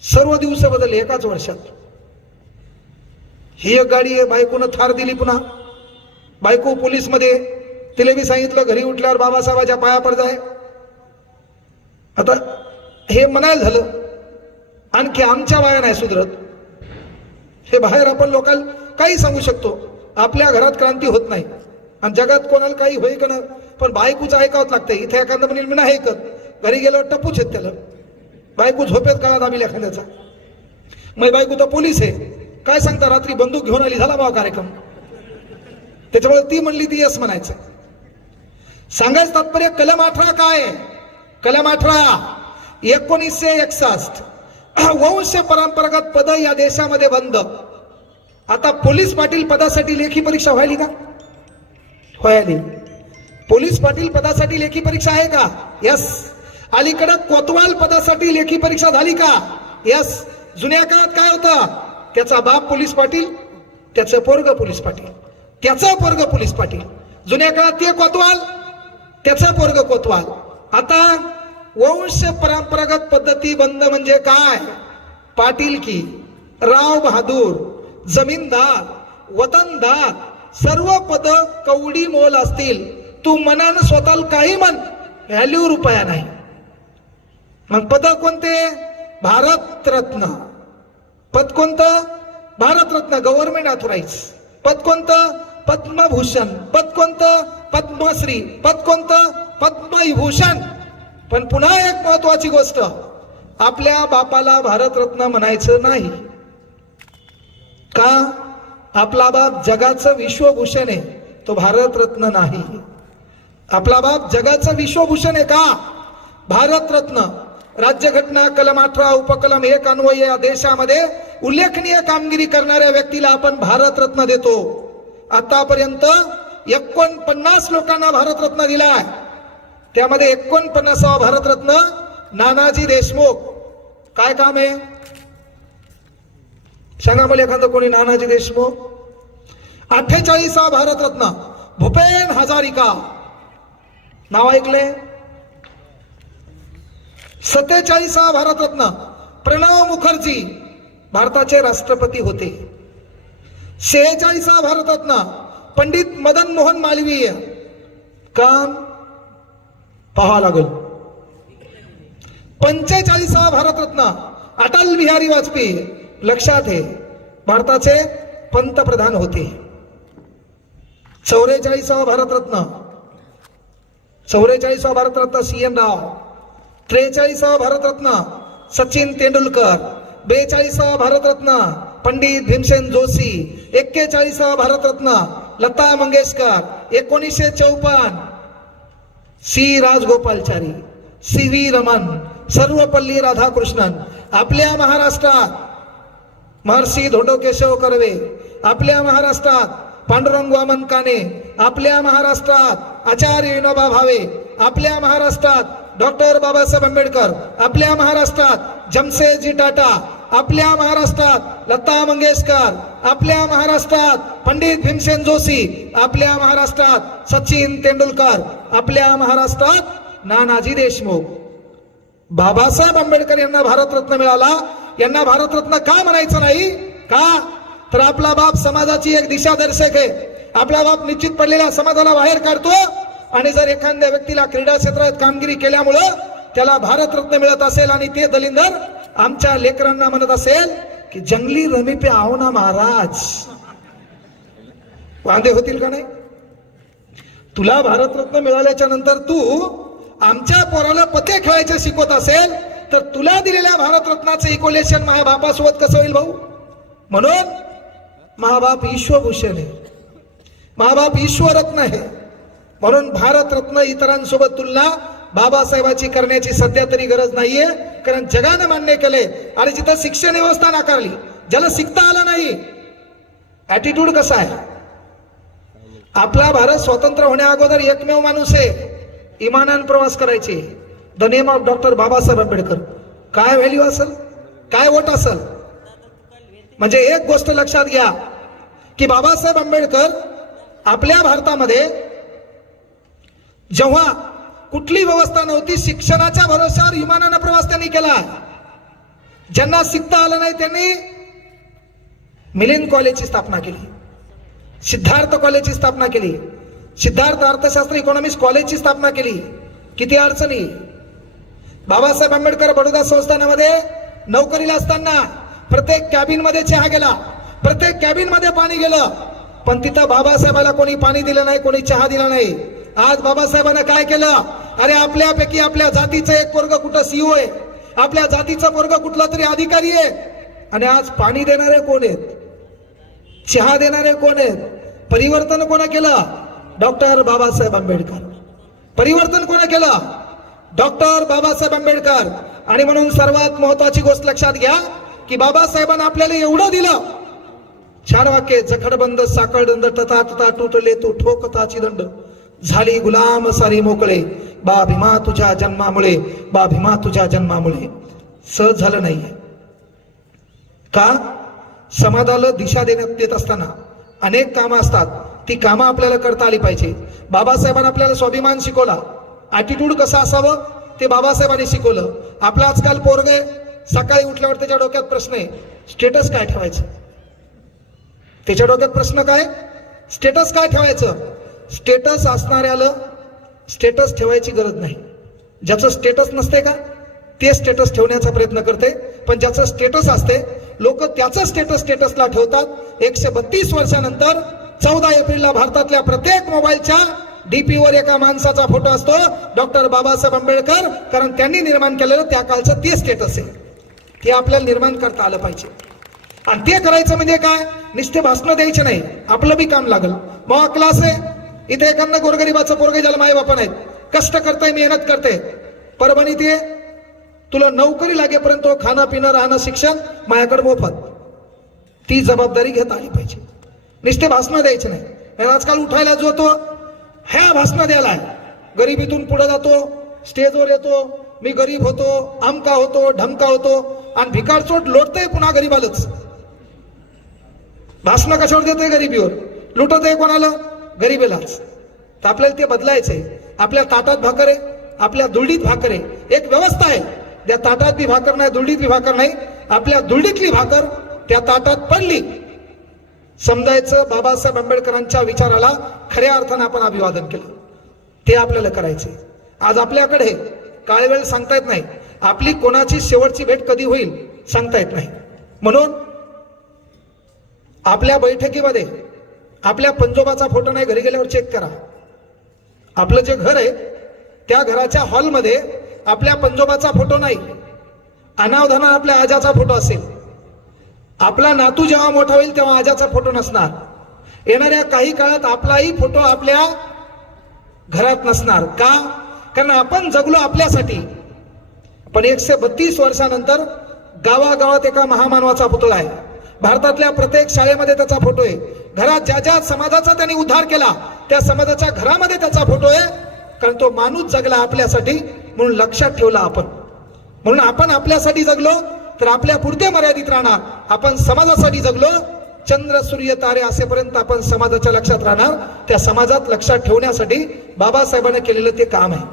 सर्व दिवस बदलले एकाच वर्षात. ही एक गाडी आहे, बायकोनं थार दिली, पुन्हा बायको पोलीस मध्ये, तिला मी सांगितलं घरी उठल्यावर बाबासाहेबाच्या पाया पडताय. आता हे म्हणायला झालं, आणखी आमच्या बाया नाही सुधरत. हे बाहेर आपण लोकांना काही सांगू शकतो, आपल्या घरात क्रांती होत नाही आणि जगात कोणाला काही होई का ना, पण बायकोचं ऐकावंच लागतंय. इथे एखादं म्हणेल मी नाही ऐकत, घरी गेल्यावर टपूच आहेत त्याला. बायको झोपेत काळा दाबील एखाद्याचा. मग बायको तर पोलीस आहे, काय सांगता, रात्री बंदूक घेऊन आली, झाला बाबा कार्यक्रम. त्याच्यामुळे ती म्हणली ती यस म्हणायचं. सांगायचं तात्पर्य कलम 18 काय आहे? कलम 18 1961 वंश परंपरागत पद या देशामध्ये बंद. आता पोलीस पाटील पदासाठी लेखी परीक्षा व्हायली का? व्हायली. पोलीस पाटील पदासाठी लेखी परीक्षा आहे का? यस. अलीकडे कोतवाल पदासाठी लेखी परीक्षा झाली का? यस. जुन्या काळात काय होतं? त्याचा बाप पोलीस पाटील, त्याचं पोरग पोलीस पाटील, त्याचं पोरग पोलीस पाटील. जुन्या काळात ते कोतवाल, त्याचं पोरग कोतवाल. आता वंश परंपरागत पद्धती बंद म्हणजे काय? पाटीलकी, राव बहादूर, जमीनदार, वतनदार सर्व पद कवडी मोल असतील. तू मनानं स्वतःला काही म्हण, व्हॅल्यू रुपया नाही. मग पद कोणते? भारतरत्न. पद कोणतं? Bharat Ratna, government authorise. पद कोणतं? पद्मभूषण. पद कोणतं? पद्मश्री. पद कोणतं? पद्मविभूषण. पण पुन्हा एक महत्वाची गोष्ट, आपल्या बापाला भारतरत्न म्हणायचं नाही. का? आपला बाप जगाचं विश्वभूषण आहे, तो भारतरत्न नाही. आपला बाप जगाचं विश्वभूषण आहे का? भारतरत्न. राज्यघटना कलम 18 उपकलम 1 अन्वये या देशामध्ये उल्लेखनीय कामगिरी करणाऱ्या व्यक्तीला आपण भारतरत्न देतो. आतापर्यंत 49 लोकांना भारतरत्न दिलाय. त्यामध्ये 49वा भारतरत्न नानाजी देशमुख. काय काम आहे सांगा मला एखादं कोणी? नानाजी देशमुख. 48वा भारतरत्न भूपेन हजारिका. नाव ऐकले? 47वा भारतरत्न प्रणव मुखर्जी, भारताचे राष्ट्रपती होते. 46वा भारतरत्न पंडित मदन मोहन मालवीय. काम पाहावं लागेल. 45वा भारतरत्न अटल बिहारी वाजपेयी. लक्षात आहे, भारताचे पंतप्रधान होते. 44वा भारतरत्न 44वा भारतरत्न CN राव. 43वा भारतरत्न सचिन तेंडुलकर. 42वा भारतरत्न पंडित भीमसेन जोशी. 41वा भारतरत्न लता मंगेशकर. 1954 C Rajagopalachari, CV Raman, Sarvepalli Radhakrishnan. आपल्या महाराष्ट्रात महर्षी धोंडो केशव कर्वे. आपल्या महाराष्ट्रात पांडुरंग वामन काने. आपल्या महाराष्ट्रात आचार्य विनोबा भावे. आपल्या महाराष्ट्रात डॉक्टर बाबासाहेब आंबेडकर. आपल्या महाराष्ट्रात जमशेदजी टाटा. आपल्या महाराष्ट्रात लता मंगेशकर. आपल्या महाराष्ट्रात पंडित भीमसेन जोशी. आपल्या महाराष्ट्रात सचिन तेंडुलकर. आपल्या महाराष्ट्रात नानाजी देशमुख. बाबासाहेब आंबेडकर यांना भारतरत्न मिळाला. यांना भारतरत्न का म्हणायचं नाही? का? तर आपला बाप समाजाची एक दिशादर्शक आहे. आपला बाप निश्चित पडलेल्या समाजाला बाहेर काढतो. आणि जर एखाद्या व्यक्तीला क्रीडा क्षेत्रात कामगिरी केल्यामुळं त्याला भारतरत्न मिळत असेल आणि ते दलिंदर आमच्या लेकरांना म्हणत असेल की जंगली रमी पे आओ ना महाराज, वांदे होतील का नाही? तुला भारतरत्न मिळाल्याच्या नंतर तू आमच्या पोराला पते खेळायचे शिकवत असेल तर तुला दिलेल्या भारतरत्नाचं इक्वलेशन माझ्या बापासोबत कसं होईल भाऊ? म्हणून महाबाप ईश्वभूषण आहे, महाबाप ईश्वरत्न आहे. म्हणून भारतरत्न इतरांसोबत तुलना बाबासाहेबाची करण्याची सध्या तरी गरज नाहीये. कारण जगानं मान्य केले. आणि जिथं शिक्षण व्यवस्था नाकारली, ज्याला शिकता आलं नाही, ऍटिट्यूड कसा आहे? आपला भारत स्वतंत्र होण्या अगोदर एकमेव माणूस आहे इमानान प्रवास करायचे, the name of doctor Babasaheb Ambedkar. काय व्हॅल्यू असेल, काय वोट असेल? म्हणजे एक गोष्ट लक्षात घ्या की बाबासाहेब आंबेडकर आपल्या भारतामध्ये जेव्हा कुठली व्यवस्था नव्हती, शिक्षणाच्या भरोश्यावर विमानानं प्रवास त्यांनी केला. ज्यांना शिकता आलं नाही त्यांनी मिलिंद कॉलेजची स्थापना केली, सिद्धार्थ कॉलेजची स्थापना केली, सिद्धार्थ अर्थशास्त्र इकॉनॉमिक्स कॉलेजची स्थापना केली. किती अडचणी. बाबासाहेब आंबेडकर बडोदा संस्थानामध्ये नोकरीला असताना प्रत्येक कॅबिन मध्ये चहा गेला, प्रत्येक कॅबिन मध्ये पाणी गेलं, पण तिथं बाबासाहेबाला कोणी पाणी दिलं नाही, कोणी चहा दिला नाही. आज बाबासाहेबांना काय केलं? अरे आपल्यापैकी आपल्या जातीचं एक पोरग कुठं CEO आहे, आपल्या जातीचं पोरग कुठला तरी अधिकारी आहे, आणि आज पाणी देणारे कोण आहेत, चहा देणारे कोण आहेत? परिवर्तन कोण केलं? डॉक्टर बाबासाहेब आंबेडकर. परिवर्तन कोण केलं? डॉक्टर बाबासाहेब आंबेडकर. आणि म्हणून सर्वात महत्वाची गोष्ट लक्षात घ्या की बाबासाहेबांना आपल्याला एवढं दिलं. छान वाक्य, जखडबंद साखळदंड तथा तथा तुटले तो ठोकताची दंड, झाली गुलाम सारी मोकळे, बा भीमा तुझ्या जन्मामुळे, बा भीमा तुझ्या जन्मामुळे. सहज झालं नाहीये. का? समाजाला दिशा देत असताना अनेक कामं असतात, ती कामं आपल्याला करता आली पाहिजे. बाबासाहेबांना आपल्याला स्वाभिमान शिकवला, ॲटिट्यूड कसं असावं ते बाबासाहेबांनी शिकवलं. आपला आजकाल पोरग सकाळी उठल्यावर त्याच्या डोक्यात प्रश्न आहे, स्टेटस काय ठेवायचं? त्याच्या डोक्यात प्रश्न काय? स्टेटस काय ठेवायचं? स्टेटस असणाऱ्याला स्टेटस ठेवायची गरज नाही. ज्याचं स्टेटस नसते का ते स्टेटस ठेवण्याचा प्रयत्न करते, पण ज्याचं स्टेटस असते लोक त्याचं स्टेटसला ठेवतात. 132 वर्षानंतर 14 एप्रिलला भारतातल्या प्रत्येक मोबाईलच्या डीपी वर एका माणसाचा फोटो असतो, डॉक्टर बाबासाहेब आंबेडकर, कारण त्यांनी निर्माण केलेलं त्या काळचं ते स्टेटस आहे. ते आपल्याला निर्माण करता आलं पाहिजे. आणि ते करायचं म्हणजे काय, नुसते भाषण द्यायचे नाही, आपलं बी काम लागल. मग क्लास आहे इथे, एखादं गोरगरिबाचं पोरगे ज्याला माय बापा नाहीत, कष्ट करताय, मेहनत करते, परभणीत ये, तुला नोकरी लागेपर्यंत खाणं पिणं राहणं शिक्षण माझ्याकडे मोफत. ती जबाबदारी घेता आली पाहिजे. नुसते भाषण द्यायचे नाही. आणि आजकाल उठायला जो तो ह्या भाषण द्यायला आहे, गरिबीतून पुढे जातो, स्टेजवर येतो, मी गरीब होतो, आमका होतो, ढमका होतो, आणि भिकारचोट लोटतय पुन्हा गरीबालाच. भाषण कशावर देतोय, गरिबीवर लुटत आहे, कोणाला, गरिबीलाच. तर आपल्याला ते बदलायचंय. आपल्या ताटात भाकर आहे, आपल्या दुलडीत भाकर आहे, एक व्यवस्था आहे. त्या ताटात बी भाकर नाही, दुलडीत बी भाकर नाही, आपल्या दुलडीतली भाकर त्या ताटात पडली. समजायचं बाबासाहेब आंबेडकरांच्या विचाराला खऱ्या अर्थानं आपण अभिवादन केलं, ते आपल्याला करायचंय. आज आपल्याकडे काळ वेळ सांगता येत नाही, आपली कोणाची शेवटची भेट कधी होईल सांगता येत नाही. म्हणून आपल्या बैठकीमध्ये आपल्या पंजोबाचा फोटो नाही, घरी गेल्यावर चेक करा. आपलं जे घर आहे त्या घराच्या हॉलमध्ये आपल्या पंजोबाचा फोटो नाही, अनावधानात आपल्या आजाचा फोटो असेल. आपला नातू जेव्हा मोठा होईल तेव्हा आजाचा फोटो नसणार. येणाऱ्या काही काळात आपलाही फोटो आपल्या घरात नसणार. का? कारण आपण जगलो आपल्यासाठी, पण 132 वर्षानंतर गावागावात एका महामानवाचा पुतळा आहे. भारतातल्या प्रत्येक शाळेमध्ये त्याचा फोटो आहे. घरात ज्या ज्या समाजाचा त्यांनी उद्धार केला त्या समाजाच्या घरामध्ये त्याचा फोटो आहे, कारण तो माणूस जगला आपल्यासाठी, म्हणून लक्षात ठेवला आपण. म्हणून आपण आपल्यासाठी जगलो तर आपल्या पुरते मर्यादित राहणार. आपण समाजासाठी जगलो, चंद्र सूर्य तारे असेपर्यंत आपण समाजाच्या लक्षात राहणार. त्या समाजात लक्षात ठेवण्यासाठी बाबासाहेबांनी केलेलं ते काम आहे,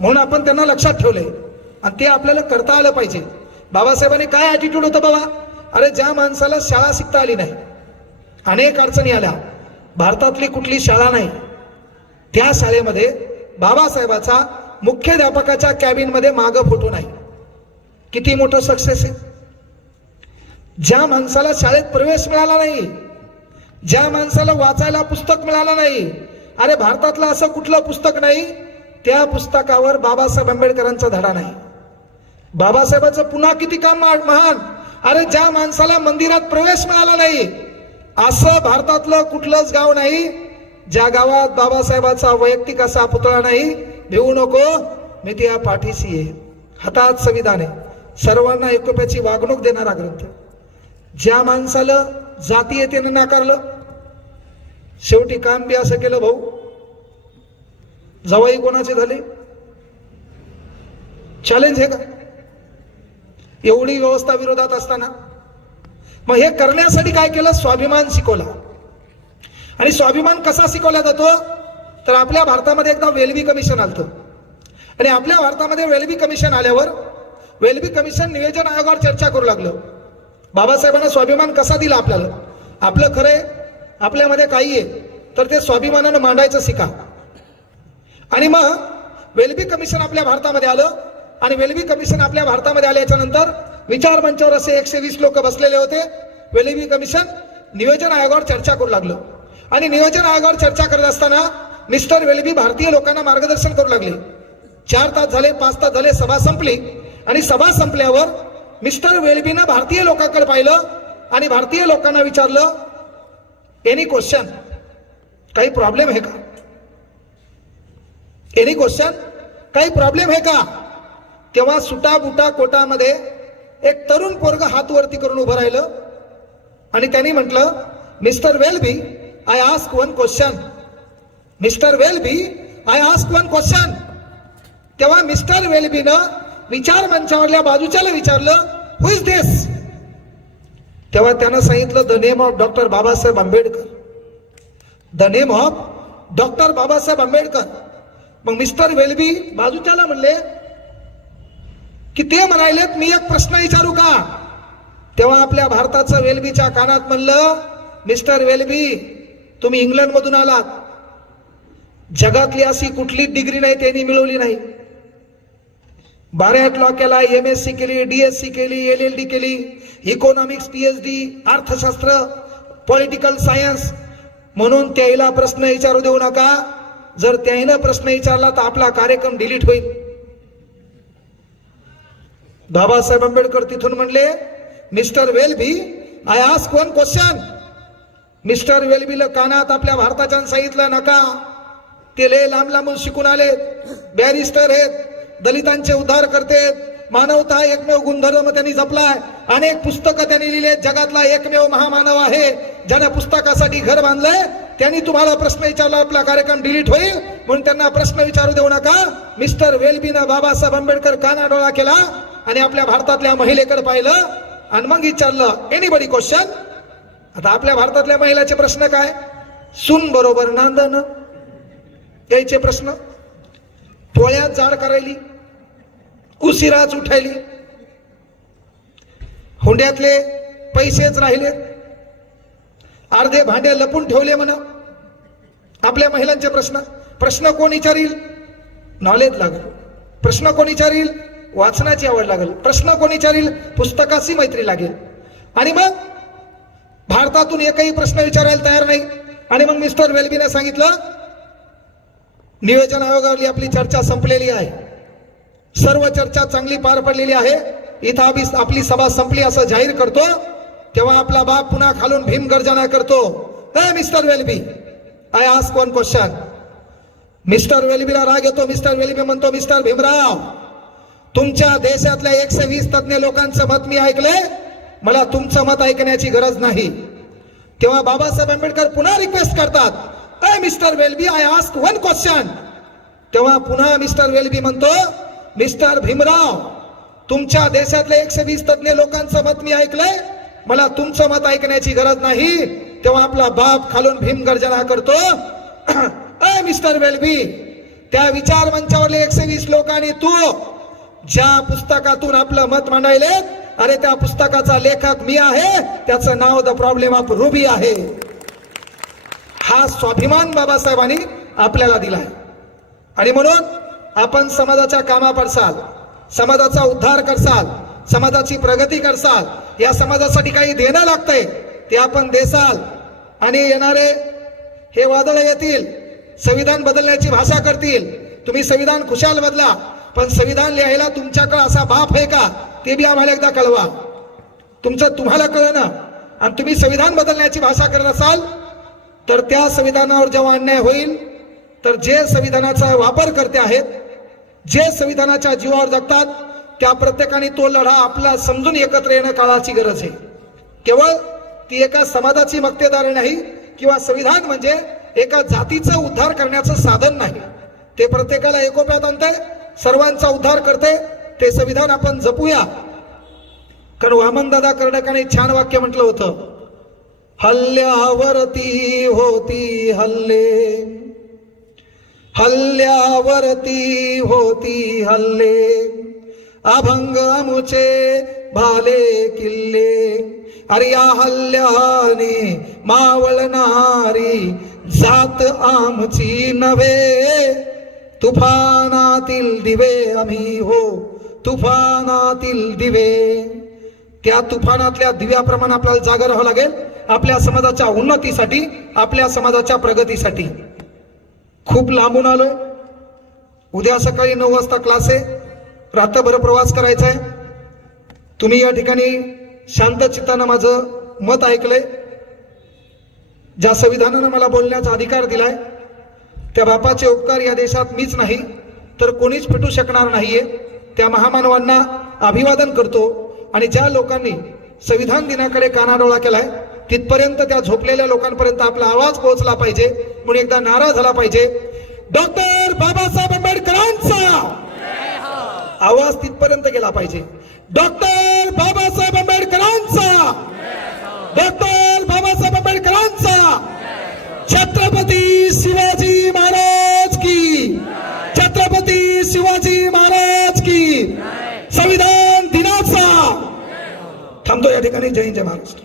म्हणून आपण त्यांना लक्षात ठेवलंय आणि ते आपल्याला करता आलं पाहिजे. बाबासाहेबांनी काय ॲटिट्यूड होतं बाबा, अरे ज्या माणसाला शाळा शिकता आली नाही, अनेक अडचणी आल्या, भारतातली कुठली शाळा नाही, त्या शाळेमध्ये बाबासाहेबाचा मुख्याध्यापकाच्या कॅबिन मध्ये मागं फोटो नाही. किती मोठं सक्सेस आहे. ज्या माणसाला शाळेत प्रवेश मिळाला नाही, ज्या माणसाला वाचायला पुस्तक मिळालं नाही, अरे भारतातलं असं कुठलं पुस्तक नाही त्या पुस्तकावर बाबासाहेब आंबेडकरांचा धडा नाही. बाबासाहेबांचं पुन्हा किती काम महान. अरे ज्या माणसाला मंदिरात प्रवेश मिळाला नाही, असं भारतातलं कुठलंच गाव नाही ज्या गावात बाबासाहेबाचा वैयक्तिक असा पुतळा नाही. भिवू नको, मी त्या पाठीशी आहे. हातात संविधान आहे, सर्वांना एकोप्याची वागणूक देणारा ग्रंथ. ज्या माणसाला जातीयतेनं नाकारलं, शेवटी काम बी असं केलं, भाऊ जवाई कोणाचे झाले, चॅलेंज आहे का? एवढी व्यवस्था विरोधात असताना मग हे करण्यासाठी काय केलं, स्वाभिमान शिकवला. आणि स्वाभिमान कसा शिकवला जातो, तर आपल्या भारतामध्ये एकदा वेल्बी कमिशन आलं, आणि आपल्या भारतामध्ये वेल्बी कमिशन आल्यावर वेल्बी कमिशन नियोजन आयोगावर चर्चा करू लागलं. बाबासाहेबांना स्वाभिमान कसा दिला आपल्याला, आपलं खरंय आपल्यामध्ये काही आहे तर ते स्वाभिमानानं मांडायचं शिका. आणि मग वेल्बी कमिशन आपल्या भारतामध्ये आलं, आणि वेल्बी कमिशन आपल्या भारतामध्ये आल्याच्या नंतर विचार मंचावर असे 120 लोक बसलेले होते. वेल्बी कमिशन नियोजन आयोगावर चर्चा करू लागलं, आणि नियोजन आयोगावर चर्चा करत असताना मिस्टर वेल्बी भारतीय लोकांना मार्गदर्शन करू लागले. 4 तास झाले, 5 तास झाले, सभा संपली, आणि सभा संपल्यावर मिस्टर वेल्बीनं भारतीय लोकांकडे पाहिलं आणि भारतीय लोकांना विचारलं, एनी क्वेश्चन, काही प्रॉब्लेम आहे का? एनी क्वेश्चन, काही प्रॉब्लेम आहे का? तेव्हा सुटा बुटा कोटामध्ये एक तरुण पोरग हात वरती करून उभं राहिलं आणि त्यांनी म्हटलं, mister Welby, I ask one question. Mister Welby, I ask one question. तेव्हा मिस्टर वेल्बीनं विचार मंचावरल्या बाजूच्याला विचारलं, हु इज दिस? तेव्हा त्यानं सांगितलं, the name of doctor Babasaheb Ambedkar. The name of doctor Babasaheb Ambedkar. मग मिस्टर वेल्बी बाजूच्याला म्हणले की ते म्हणालेत, मी एक प्रश्न विचारू का? तेव्हा आपल्या भारताचं वेल्बीच्या कानात म्हणलं, मिस्टर वेल्बी, तुम्ही इंग्लंड मधून आलात, जगातली अशी कुठली डिग्री नाही त्यांनी मिळवली नाही. बारावीत लॉ केला, MSc केली, DSc केली, LLD केली, इकॉनॉमिक्स PhD, अर्थशास्त्र, पॉलिटिकल सायन्स. म्हणून त्याला प्रश्न विचारू देऊ नका. जर त्यानं प्रश्न विचारला तर आपला कार्यक्रम डिलीट होईल. बाबासाहेब आंबेडकर तिथून म्हणले, mister Welby I ask one question. Mister वेलबीला कानात आपल्या भारताच्या सांगितलं नका. ते लय लांब लांबून शिकून आले, बॅरिस्टर आहेत, दलितांचे उद्धार करतेत, मानवता एकमेव गुणधर्म त्यांनी जपलाय, अनेक पुस्तकं त्यांनी लिहिले, जगातला एकमेव महामानव आहे ज्याने पुस्तकासाठी घर बांधलंय. त्यांनी तुम्हाला प्रश्न विचारला, आपला कार्यक्रम डिलीट होईल. म्हणून त्यांना प्रश्न विचारू देऊ नका. मिस्टर वेलबीनं बाबासाहेब आंबेडकर कानाडोळा केला आणि आपल्या भारतातल्या महिलेकडे पाहिलं आणि मग विचारलं, एनीबडी क्वेश्चन. आता आपल्या भारतातल्या महिलाचे प्रश्न काय? सून बरोबर नांदणं यायचे प्रश्न, पोळ्यात जाड करायली, उशिराच उठायली, हुंड्यातले पैसेच राहिले, अर्धे भांडे लपून ठेवले म्हणा. आपल्या महिलांचे प्रश्न. प्रश्न कोण विचारील? नॉलेज लागेल. प्रश्न कोण विचारील? वाचनाची आवड लागेल. प्रश्न कोण विचारील? पुस्तकाची मैत्री लागेल. आणि मग भारतातून एकही प्रश्न विचारायला तयार नाही. आणि मग मिस्टर वेलबीने सांगितलं, नियोजन आयोगावरली आपली चर्चा संपलेली आहे, सर्व चर्चा चांगली पार पडलेली आहे, इथं आपली सभा संपली असं जाहीर करतो. तेव्हा आपला बाप पुन्हा खालून भीम गर्जना करतो, mister Welby I ask one question. Mister वेलबीला राग येतो. मिस्टर वेलबी म्हणतो, मिस्टर भीमराव, तुमच्या देशातल्या 120 तज्ञ लोकांचं मत मी ऐकलंय, मला तुमचं मत ऐकण्याची गरज नाही. तेव्हा बाबासाहेब आंबेडकर पुन्हा रिक्वेस्ट करतात, mister Welby I ask one question. तेव्हा पुन्हा मिस्टर वेलबी म्हणतो, मिस्टर भीमराव, तुमच्या देशातल्या 120 तज्ञ लोकांचं मत मी ऐकलंय, मला तुमचं मत ऐकण्याची गरज नाही. तेव्हा आपला बाप खालून भीम गर्जना करतो, मिस्टर वेलबी, त्या विचार मंचावरले 120 लोकांनी तू ज्या पुस्तकातून आपलं मत मांडायले, अरे त्या पुस्तकाचा लेखक मी आहे, त्याचं नाव द प्रॉब्लेम ऑफ रुबी आहे. हा स्वाभिमान बाबासाहेबांनी आपल्याला दिलाय. आणि म्हणून आपण समाजाच्या कामा पडसाल, समाजाचा उद्धार करसाल, समाजाची प्रगती करसाल, या समाजासाठी काही देणं लागतंय ते आपण देसाल. आणि येणारे हे वादळ येतील, संविधान बदलण्याची भाषा करतील. तुम्ही संविधान खुशाल बदला, पण संविधान लिहायला तुमच्याकडे असा बाप आहे का ते बी आम्हाला एकदा कळवा. तुमचं तुम्हाला कळणं आणि तुम्ही संविधान बदलण्याची भाषा करत असाल तर त्या संविधानावर जेव्हा अन्याय होईल, तर जे संविधानाचा वापर करते आहेत, जे संविधानाच्या जीवावर जगतात, त्या प्रत्येकाने तो लढा आपला समजून एकत्र येणं काळाची गरज आहे. केवळ ती एका समाजाची मक्तेदारी नाही किंवा संविधान म्हणजे एका जातीचा उद्धार करण्याचं साधन नाही. ते प्रत्येकाला एकोप्यात आणते, सर्वांचा उद्धार करते. ते संविधान आपण जपूया. कारण वामनदादा कर्डकाने छान वाक्य म्हटलं होतं, हल्ल्यावरती होती हल्ले, हल्ल्यावरती होती हल्ले, अभंग आमुचे भाले किल्ले, अरे या हल्ल्याने मावळणारी जात आमची नव्हे, तुफानातील दिवे आम्ही हो, तुफानातील दिवे. त्या तुफानातल्या दिव्याप्रमाणे आपल्याला जागा राहावं लागेल, आपल्या समाजाच्या उन्नतीसाठी, आपल्या समाजाच्या प्रगतीसाठी. खूप लांबून आलोय. उद्या सकाळी 9 वाजता क्लास आहे, रात्रभर प्रवास करायचा आहे. तुम्ही या ठिकाणी शांत चित्तानं माझं मत ऐकलंय. ज्या संविधानानं मला बोलण्याचा अधिकार दिलाय, त्या बापाचे उपकार या देशात मीच नाही तर कोणीच फिटू शकणार नाहीये. त्या महामानवांना अभिवादन करतो. आणि ज्या लोकांनी संविधान दिनाकडे कानाडोळा केलाय, तिथपर्यंत त्या झोपलेल्या लोकांपर्यंत आपला आवाज पोहोचला पाहिजे. म्हणून एकदा नारा झाला पाहिजे, डॉक्टर बाबासाहेब आंबेडकरांचा आवाज तिथपर्यंत गेला पाहिजे. डॉक्टर बाबासाहेब आंबेडकरांचा, डॉक्टर बाबासाहेब आंबेडकरांचा. छत्रपती शिवाजी महाराज की, छत्रपती शिवाजी महाराज की. संविधान दिनाचा थांबतो या ठिकाणी. जय हिंद, जय महाराष्ट्र.